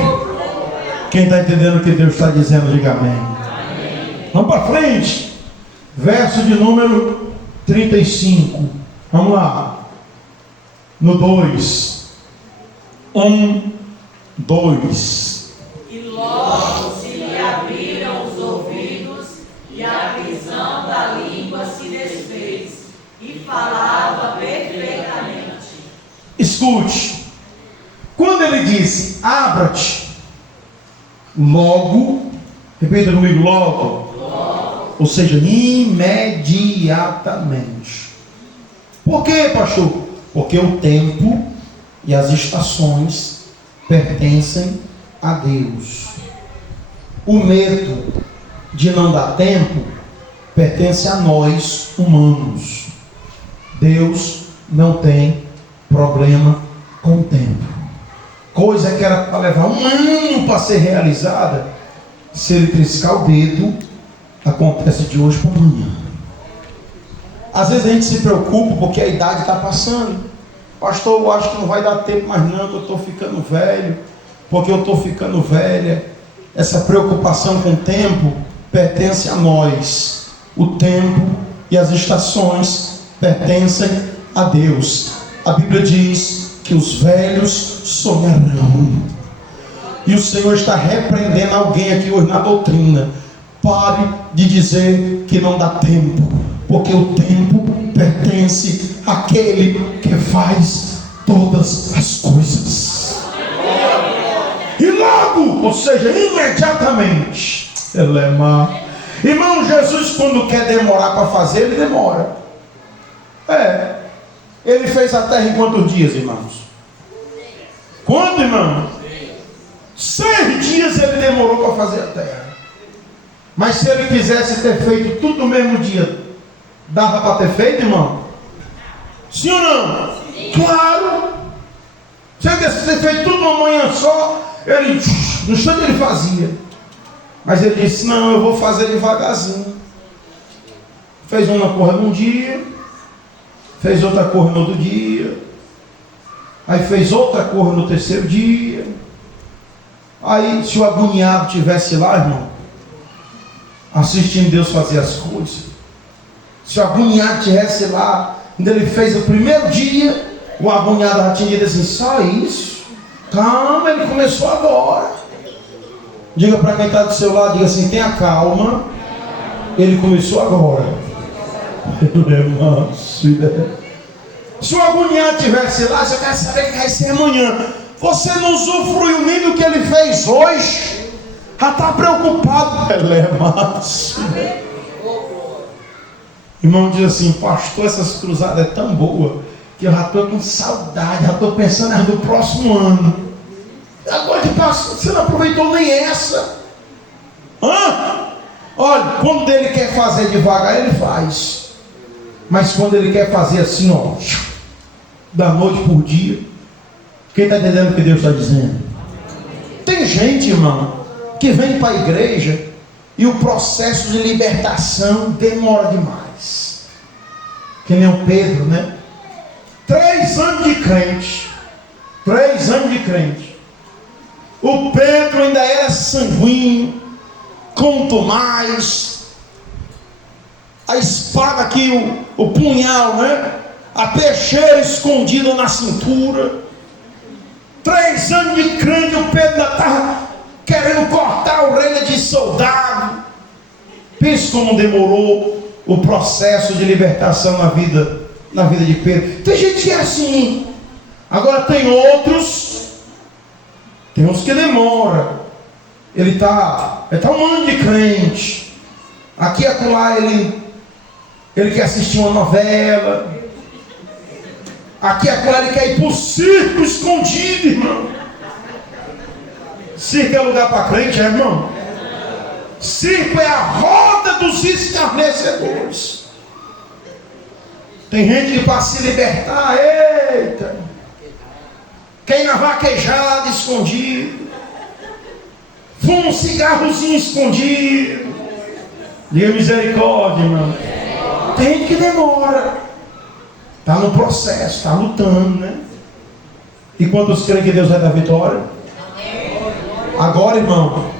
Quem está entendendo o que Deus está dizendo, diga amém. Vamos para frente. Verso de número 35. Vamos lá. No 2. 1, 2. E logo se lhe abriram os ouvidos, e a prisão da língua se desfez, e falava perfeitamente. Escute, quando Ele disse: abra-te, logo, repita comigo, logo, ou seja, imediatamente. Por quê, pastor? Porque o tempo e as estações pertencem a Deus. O medo de não dar tempo pertence a nós humanos. Deus não tem problema com o tempo. Coisa que era para levar um ano para ser realizada, se Ele triscar o dedo, acontece de hoje para amanhã. Às vezes a gente se preocupa porque a idade está passando. Pastor, eu acho que não vai dar tempo mais não, que eu estou ficando velho, porque eu estou ficando velha. Essa preocupação com o tempo pertence a nós. O tempo e as estações pertencem a Deus. A Bíblia diz que os velhos sonharão. E o Senhor está repreendendo alguém aqui hoje na doutrina: pare de dizer que não dá tempo, porque o tempo pertence àquele que faz todas as coisas. E logo, ou seja, imediatamente. Irmão, Jesus, quando quer demorar para fazer, Ele demora. Ele fez a terra em quantos dias, irmãos? Quanto, irmão? 6 dias ele demorou para fazer a terra. Mas se ele quisesse ter feito tudo no mesmo dia, dava para ter feito, irmão? Sim ou não? Sim. Claro. Se ele quisesse ter feito tudo numa manhã só, ele, no instante ele fazia. Mas ele disse, não, eu vou fazer devagarzinho. Fez uma corra num dia, fez outra corra no outro dia, aí fez outra corra no terceiro dia. Aí, se o agoniado estivesse lá, irmão, assistindo Deus fazer as coisas, se o agoniado estivesse lá, quando ele fez o primeiro dia, o agoniado já tinha dito assim, só isso? Calma, ele começou agora. Diga para quem está do seu lado, diga assim, tenha calma, ele começou agora. Se o agoniado estivesse lá, você quer saber que vai ser amanhã. Você não usufruiu nem do que ele fez hoje, já está preocupado. Irmão diz assim, pastor, essas cruzadas é tão boa que eu já estou com saudade, já estou pensando no próximo ano. Agora que passou, você não aproveitou nem essa. Olha, quando ele quer fazer devagar, ele faz. Mas quando ele quer fazer assim, ó, da noite por dia, quem está entendendo o que Deus está dizendo? Tem gente, irmão, que vem para a igreja e o processo de libertação demora demais. Que nem o Pedro, né? 3 anos de crente. 3 anos de crente. O Pedro ainda era sanguíneo, conto mais. A espada aqui, o punhal, né? A peixeira escondida na cintura. 3 anos de crente, o Pedro ainda estava querendo cortar a orelha de soldado. Pense como demorou o processo de libertação na vida de Pedro. Tem gente que é assim. Agora tem outros, tem uns que demora. Ele tá um ano de crente. Aqui e acolá ele quer assistir uma novela. Aqui e acolá ele quer ir para o circo escondido, irmão. Circo é lugar para crente, irmão? Circo é a roda dos escarnecedores. Tem gente que para se libertar, eita, quer ir na vaquejada escondido, fuma um cigarrozinho escondido. Diga misericórdia, irmão. Tem gente que demora. Está no processo, está lutando, né? E quantos creem que Deus vai dar vitória? Agora, irmão,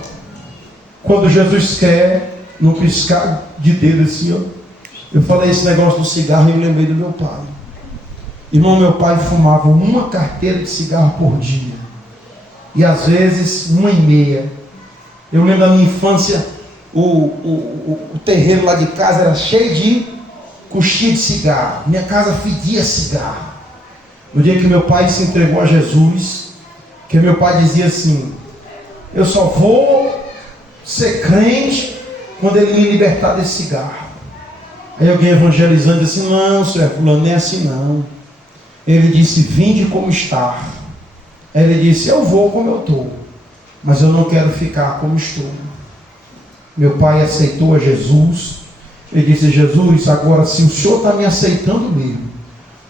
quando Jesus quer, no piscar de dedo assim, ó. Eu falei esse negócio do cigarro e eu lembrei do meu pai. Irmão, meu pai fumava 1 carteira de cigarro por dia. E às vezes 1,5. Eu lembro da minha infância, o terreiro lá de casa era cheio de coxinha de cigarro. Minha casa fedia cigarro. No dia que meu pai se entregou a Jesus, que meu pai dizia assim, eu só vou ser crente quando ele me libertar desse cigarro. Aí alguém evangelizando disse assim, não, senhor fulano, não é assim não. Ele disse, vinde como está. Aí ele disse, eu vou como eu estou, mas eu não quero ficar como estou. Meu pai aceitou a Jesus. Ele disse, Jesus, agora se o senhor está me aceitando mesmo,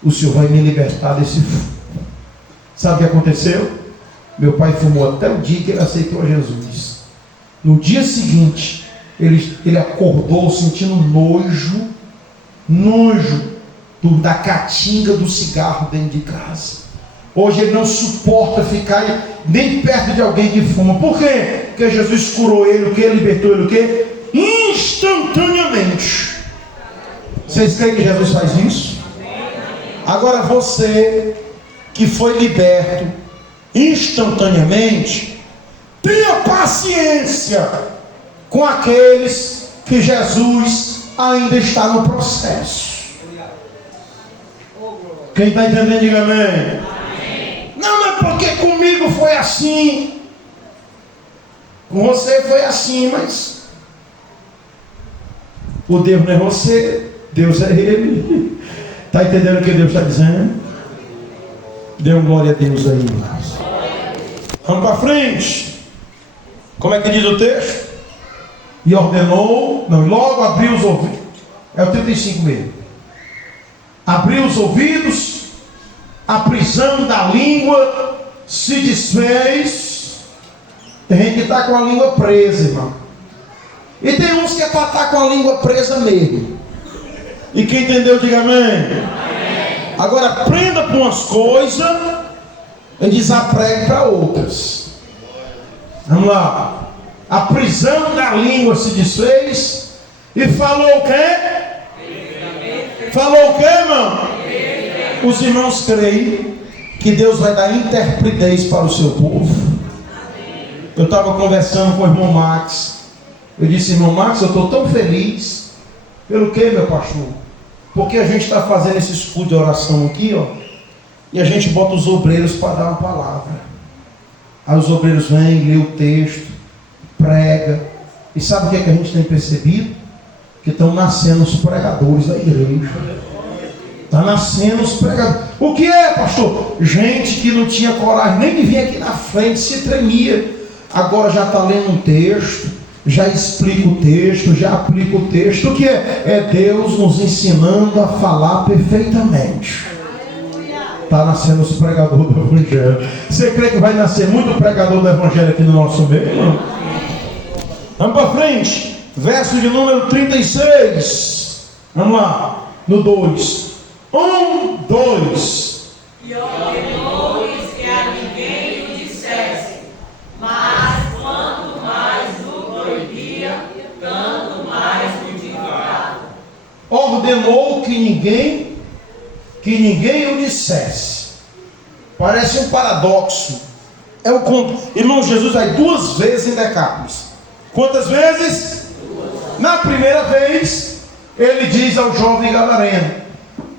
o senhor vai me libertar desse fumo. Sabe o que aconteceu? Meu pai fumou até o dia que ele aceitou a Jesus. No dia seguinte, ele acordou sentindo nojo da caatinga do cigarro dentro de casa. Hoje ele não suporta ficar nem perto de alguém que fuma. Por quê? Porque Jesus curou ele, o que? Libertou ele, o quê? Instantaneamente. Vocês creem que Jesus faz isso? Agora você que foi liberto instantaneamente, tenha paciência com aqueles que Jesus ainda está no processo. Quem está entendendo, diga amém. Não é porque comigo foi assim, com você foi assim, mas o Deus não é você, Deus é Ele. Está entendendo o que Deus está dizendo? Dê uma glória a Deus aí, irmãos. Vamos para frente. Como é que diz o texto? E ordenou, não, logo abriu os ouvidos. É o 35 mesmo. Abriu os ouvidos, a prisão da língua se desfez. Tem gente que está com a língua presa, irmão. E tem uns que é para estar com a língua presa mesmo. E quem entendeu, diga amém. Agora prenda para umas coisas e desapregue para outras. Vamos lá. A prisão da língua se desfez. E falou o quê? Falou o quê, irmão? Os irmãos creem que Deus vai dar interpretez para o seu povo. Eu estava conversando com o irmão Max. Eu disse, irmão Max, eu estou tão feliz. Pelo que, meu pastor? Porque a gente está fazendo esse estudo de oração aqui, ó. E a gente bota os obreiros para dar uma palavra. Aí os obreiros vêm, lê o texto, prega. E sabe o que é que a gente tem percebido? Que estão nascendo os pregadores da igreja. Está nascendo os pregadores. O que é, pastor? Gente que não tinha coragem nem de vir aqui na frente, se tremia. Agora já está lendo um texto, já explica o texto, já aplica o texto. O que é? É Deus nos ensinando a falar perfeitamente. Está nascendo os pregadores do Evangelho. Você crê que vai nascer muito pregador do Evangelho aqui no nosso meio, irmão? Vamos para frente. Verso de número 36. Vamos lá. No 2. 1, 2. E ordenou-lhes que a ninguém o dissesse, mas quanto mais o proibia, tanto mais o divulgava. Ordenou que ninguém o dissesse. Parece um paradoxo. Irmão, Jesus vai 2 vezes em Decápolis. Quantas vezes? Na primeira vez, ele diz ao jovem gadareno: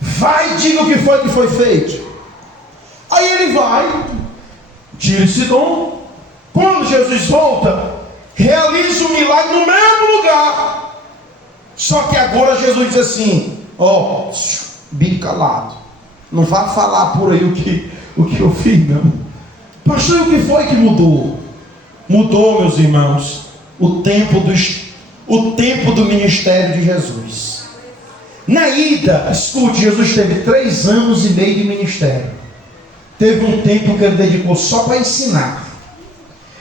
vai e diga o que foi feito. Aí ele vai, Tiro e Sidom. Quando Jesus volta, realiza o milagre no mesmo lugar. Só que agora Jesus diz assim: ó, bico calado, não vá falar por aí o que eu fiz, não. Pastor, o que foi que mudou? Mudou, meus irmãos, o tempo do ministério de Jesus. Na ida, escute, Jesus teve 3 anos e meio de ministério. Teve um tempo que ele dedicou só para ensinar.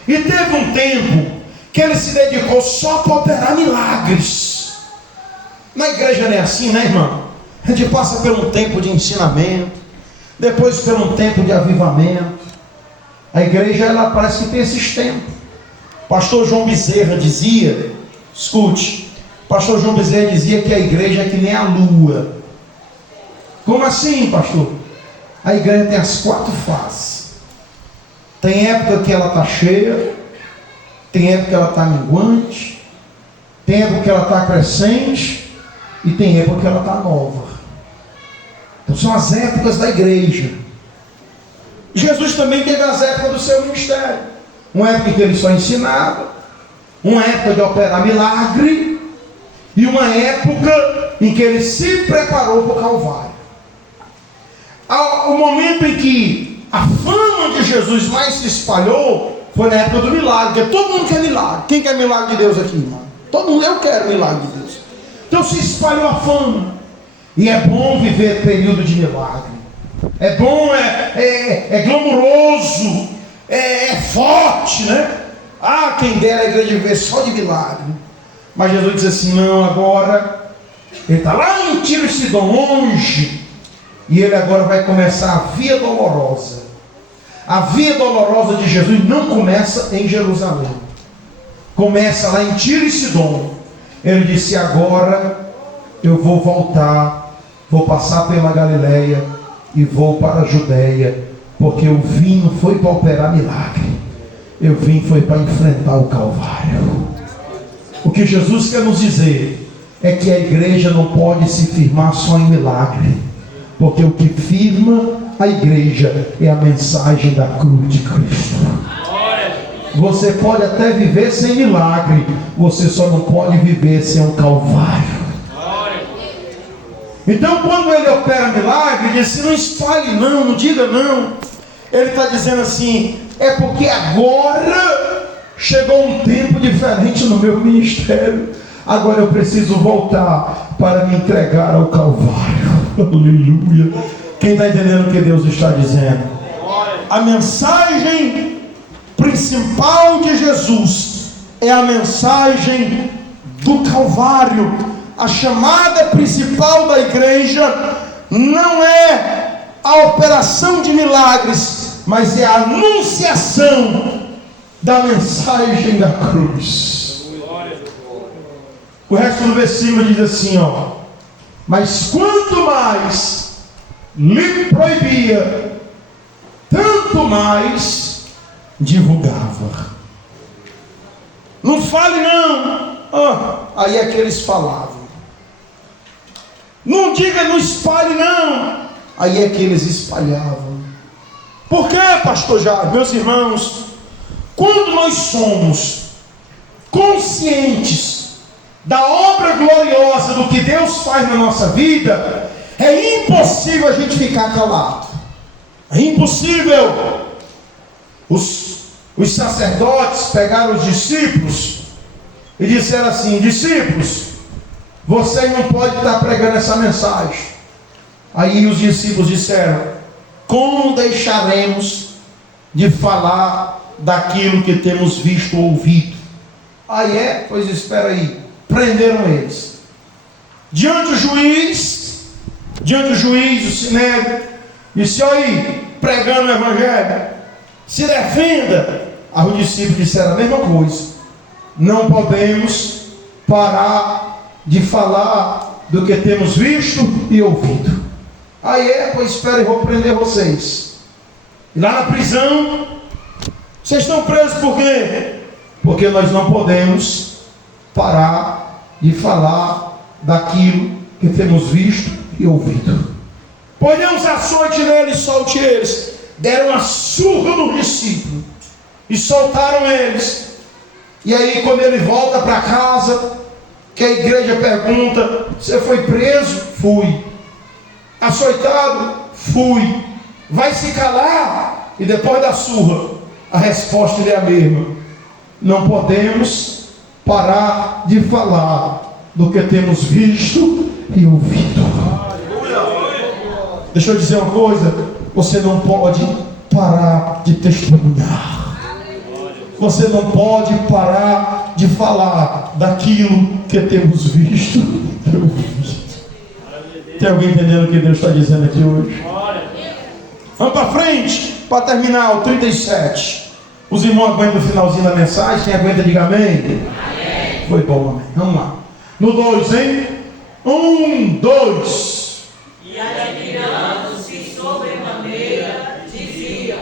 E teve um tempo que ele se dedicou só para operar milagres. Na igreja não é assim, né, irmão? A gente passa por um tempo de ensinamento, depois por um tempo de avivamento. A igreja, ela parece que tem esses tempos. Pastor João Bezerra dizia, escute, pastor João Bezerra dizia que a igreja é que nem a lua. Como assim, pastor? A igreja tem as 4 fases. Tem época que ela está cheia, tem época que ela está minguante, tem época que ela está crescente e tem época que ela está nova. Então são as épocas da igreja. Jesus também teve as épocas do seu ministério. Uma época em que ele só ensinava, uma época de operar milagre, e uma época em que ele se preparou para o Calvário. O momento em que a fama de Jesus mais se espalhou foi na época do milagre, porque todo mundo quer milagre. Quem quer milagre de Deus aqui, irmão? Todo mundo, eu quero milagre de Deus. Então se espalhou a fama. E é bom viver período de milagre. É bom, é glamouroso, é forte, né? Ah, quem dera a igreja viver só de milagre. Mas Jesus diz assim: não, agora ele está lá em Tiro e Sidom, longe, e ele agora vai começar a via dolorosa. A via dolorosa de Jesus não começa em Jerusalém, começa lá em Tiro e Sidom. Ele disse: agora eu vou voltar, vou passar pela Galileia e vou para a Judeia, porque eu vim não foi para operar milagre, eu vim foi para enfrentar o Calvário. O que Jesus quer nos dizer é que a igreja não pode se firmar só em milagre, porque o que firma a igreja é a mensagem da cruz de Cristo. Você pode até viver sem milagre, você só não pode viver sem um Calvário. Então quando ele opera milagre, ele diz assim: não espalhe não diga não. Ele está dizendo assim: é porque agora chegou um tempo diferente no meu ministério. Agora eu preciso voltar para me entregar ao Calvário. Aleluia. Quem está entendendo o que Deus está dizendo? A mensagem principal de Jesus é a mensagem do Calvário. A chamada principal da igreja não é a operação de milagres, mas é a anunciação da mensagem da cruz. O resto do versículo diz assim, ó: mas quanto mais lhe proibia, tanto mais divulgava. Não fale não. Aí é que eles falavam. Não diga, não espalhe não. Aí é que eles espalhavam. Por quê, pastor Jair? Meus irmãos, quando nós somos conscientes da obra gloriosa do que Deus faz na nossa vida, é impossível a gente ficar calado. É impossível. Os sacerdotes pegaram os discípulos e disseram assim: discípulos, vocês não podem estar pregando essa mensagem. Aí os discípulos disseram: como deixaremos de falar daquilo que temos visto ou ouvido? Aí pois espera aí. Prenderam eles. Diante do juiz, o sinédrio, disse: olha aí, pregando o evangelho, se defenda. Aí os discípulos disseram a mesma coisa: não podemos parar de falar do que temos visto e ouvido. Aí pois espera, eu vou prender vocês. E lá na prisão, vocês estão presos por quê? Porque nós não podemos parar de falar daquilo que temos visto e ouvido. Ponhamos açoite neles, solte eles. Deram uma surra no discípulo e soltaram eles. E aí, quando ele volta para casa, que a igreja pergunta: você foi preso? Fui. Açoitado? Fui. Vai se calar? E depois da surra, a resposta é a mesma: não podemos parar de falar do que temos visto e ouvido. Deixa eu dizer uma coisa: você não pode parar de testemunhar. Você não pode parar de falar daquilo que temos visto e ouvido. Tem alguém entendendo o que Deus está dizendo aqui hoje? Vamos para frente, para terminar o 37. Os irmãos aguentam o finalzinho da mensagem? Quem aguenta, diga amém. Amém. Foi bom, amém. Vamos lá. No 2, hein? 1, 2. E admirando-se sobremaneira, diziam: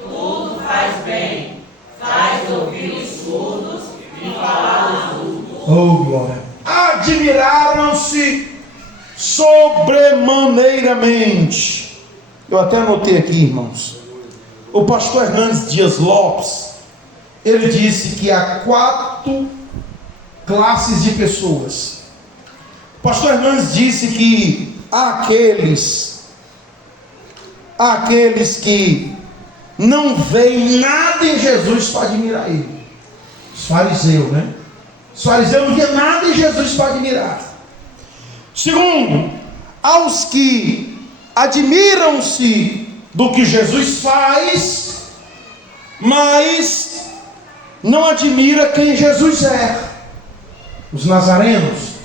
tudo faz bem, faz ouvir os surdos e falar os mudos. Oh, glória. Admiraram-se sobremaneiramente. Eu até anotei aqui, irmãos. O pastor Hernandes Dias Lopes, ele disse que há 4 classes de pessoas. O pastor Hernandes disse que há aqueles que não veem nada em Jesus para admirar ele. Os fariseus, né? Os fariseus não viam nada em Jesus para admirar. Segundo, aos que admiram-se do que Jesus faz, mas não admira quem Jesus é. Os nazarenos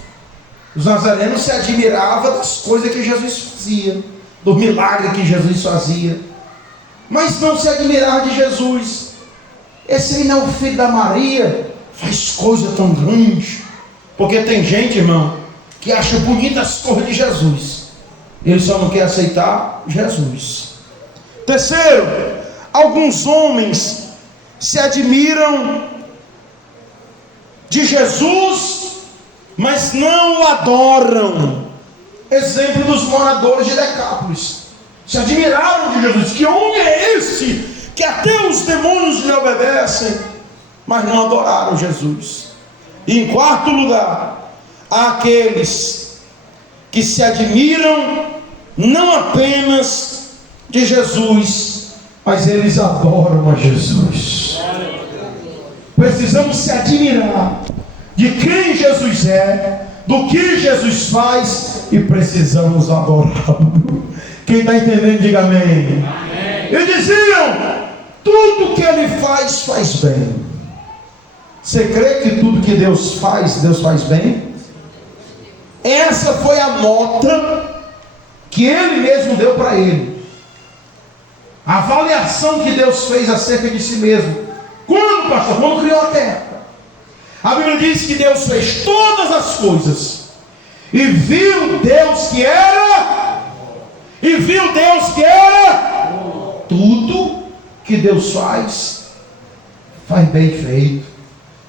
se admiravam das coisas que Jesus fazia, do milagre que Jesus fazia, mas não se admiravam de Jesus. Esse aí não é o filho da Maria, faz coisa tão grande. Porque tem gente, irmão, que acha bonitas as coisas de Jesus, ele só não quer aceitar Jesus. Terceiro, alguns homens se admiram de Jesus, mas não o adoram. Exemplo dos moradores de Decápolis. Se admiraram de Jesus. Que homem é esse que até os demônios lhe obedecem? Mas não adoraram Jesus. E em quarto lugar, há aqueles que se admiram não apenas de Jesus, mas eles adoram a Jesus. Precisamos se admirar de quem Jesus é, do que Jesus faz, e precisamos adorá-lo. Quem está entendendo, diga amém. Amém. E diziam: tudo que Ele faz, faz bem. Você crê que tudo que Deus faz bem? Essa foi a nota que Ele mesmo deu para ele. A avaliação que Deus fez acerca de si mesmo. Quando, pastor? Quando criou a terra. A Bíblia diz que Deus fez todas as coisas, e viu Deus que era, tudo que Deus faz bem feito.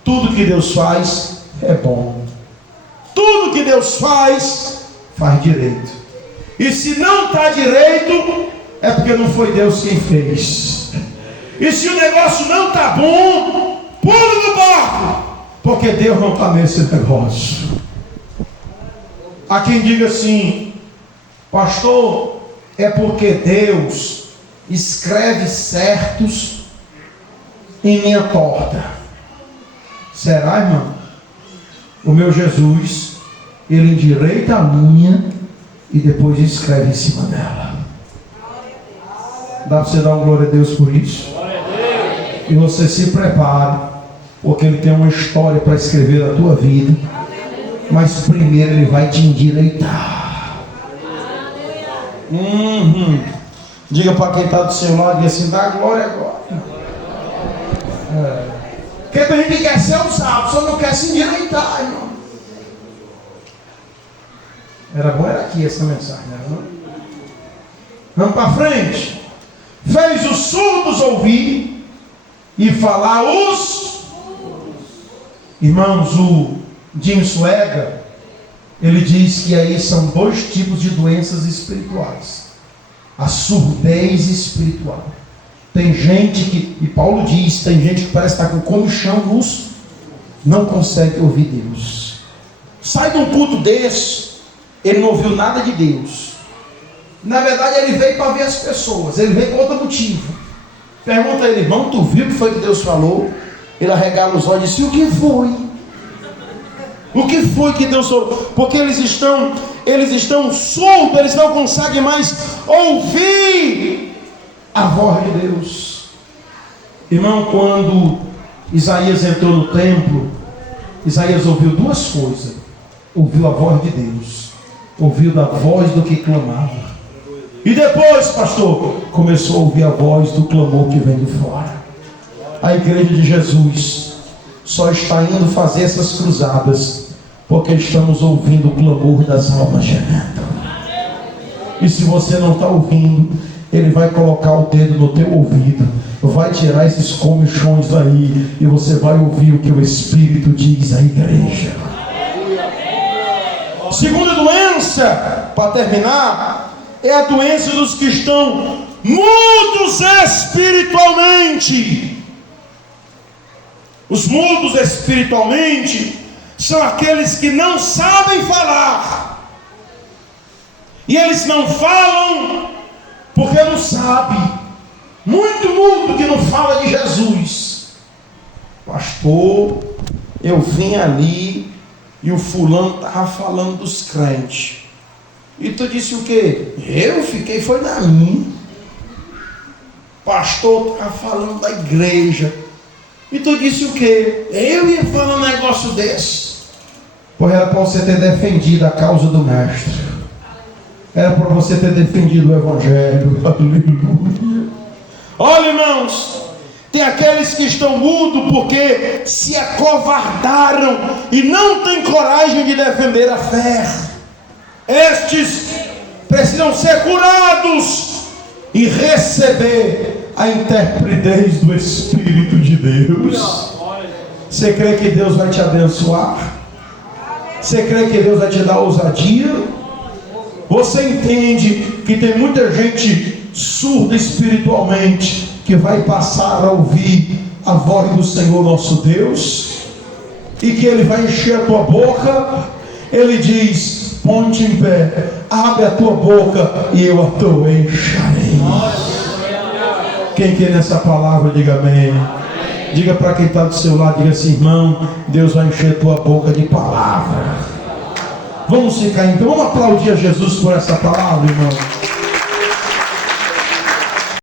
Tudo que Deus faz é bom. Tudo que Deus faz direito. E se não está direito, é porque não foi Deus quem fez. E se o negócio não está bom, pula no barco, porque Deus não está nesse negócio. Há quem diga assim: pastor, é porque Deus escreve certos em linha torta. Será, irmão? O meu Jesus, Ele endireita a linha e depois escreve em cima dela. Dá para você dar uma glória a Deus por isso? E você se prepare, porque Ele tem uma história para escrever na tua vida. Mas primeiro Ele vai te endireitar. Diga para quem está do seu lado, diga assim: dá glória agora. Porque tem gente que quer ser usado, só não quer se endireitar, irmão. Era aqui essa mensagem, não? Vamos para frente. Fez os surdos ouvir e falar os... Irmãos, o Jim Swaggart, ele diz que aí são dois tipos de doenças espirituais: a surdez espiritual. Tem gente que, e Paulo diz, tem gente que parece estar com comichão, não consegue ouvir Deus. Sai de um culto desse, ele não ouviu nada de Deus. Na verdade, ele veio para ver as pessoas, ele veio por outro motivo. Pergunta a ele: irmão, tu viu o que foi que Deus falou? Ele arregala os olhos e disse: o que foi? O que foi que Deus falou? Porque eles estão surdos, eles não conseguem mais ouvir a voz de Deus. Irmão, quando Isaías entrou no templo, Isaías ouviu duas coisas: ouviu a voz de Deus, ouviu da voz do que clamava. E depois, pastor, começou a ouvir a voz do clamor que vem de fora. A igreja de Jesus só está indo fazer essas cruzadas porque estamos ouvindo o clamor das almas chegando. E se você não está ouvindo, Ele vai colocar o dedo no teu ouvido, vai tirar esses comichões aí, e você vai ouvir o que o Espírito diz à igreja. Segunda doença, para terminar, é a doença dos que estão mudos espiritualmente. Os mudos espiritualmente são aqueles que não sabem falar. E eles não falam porque não sabem. Muito mundo que não fala de Jesus. Pastor, eu vim ali e o fulano estava falando dos crentes. E tu disse o quê? Eu fiquei, foi na minha. Pastor estava falando da igreja. E tu disse o quê? Eu ia falar um negócio desse. Pois era para você ter defendido a causa do mestre. Era para você ter defendido o evangelho. Aleluia. Olha, irmãos, tem aqueles que estão mudos porque se acovardaram e não têm coragem de defender a fé. Estes precisam ser curados e receber a interpretez do Espírito de Deus. Você crê que Deus vai te abençoar? Você crê que Deus vai te dar ousadia? Você entende que tem muita gente surda espiritualmente que vai passar a ouvir a voz do Senhor nosso Deus, e que Ele vai encher a tua boca? Ele diz: ponte em pé, abre a tua boca e eu a tua encherei. Quem quer nessa palavra, diga amém. Diga para quem está do seu lado, diga assim: irmão, Deus vai encher a tua boca de palavra. Vamos ficar então, vamos aplaudir a Jesus por essa palavra, irmão.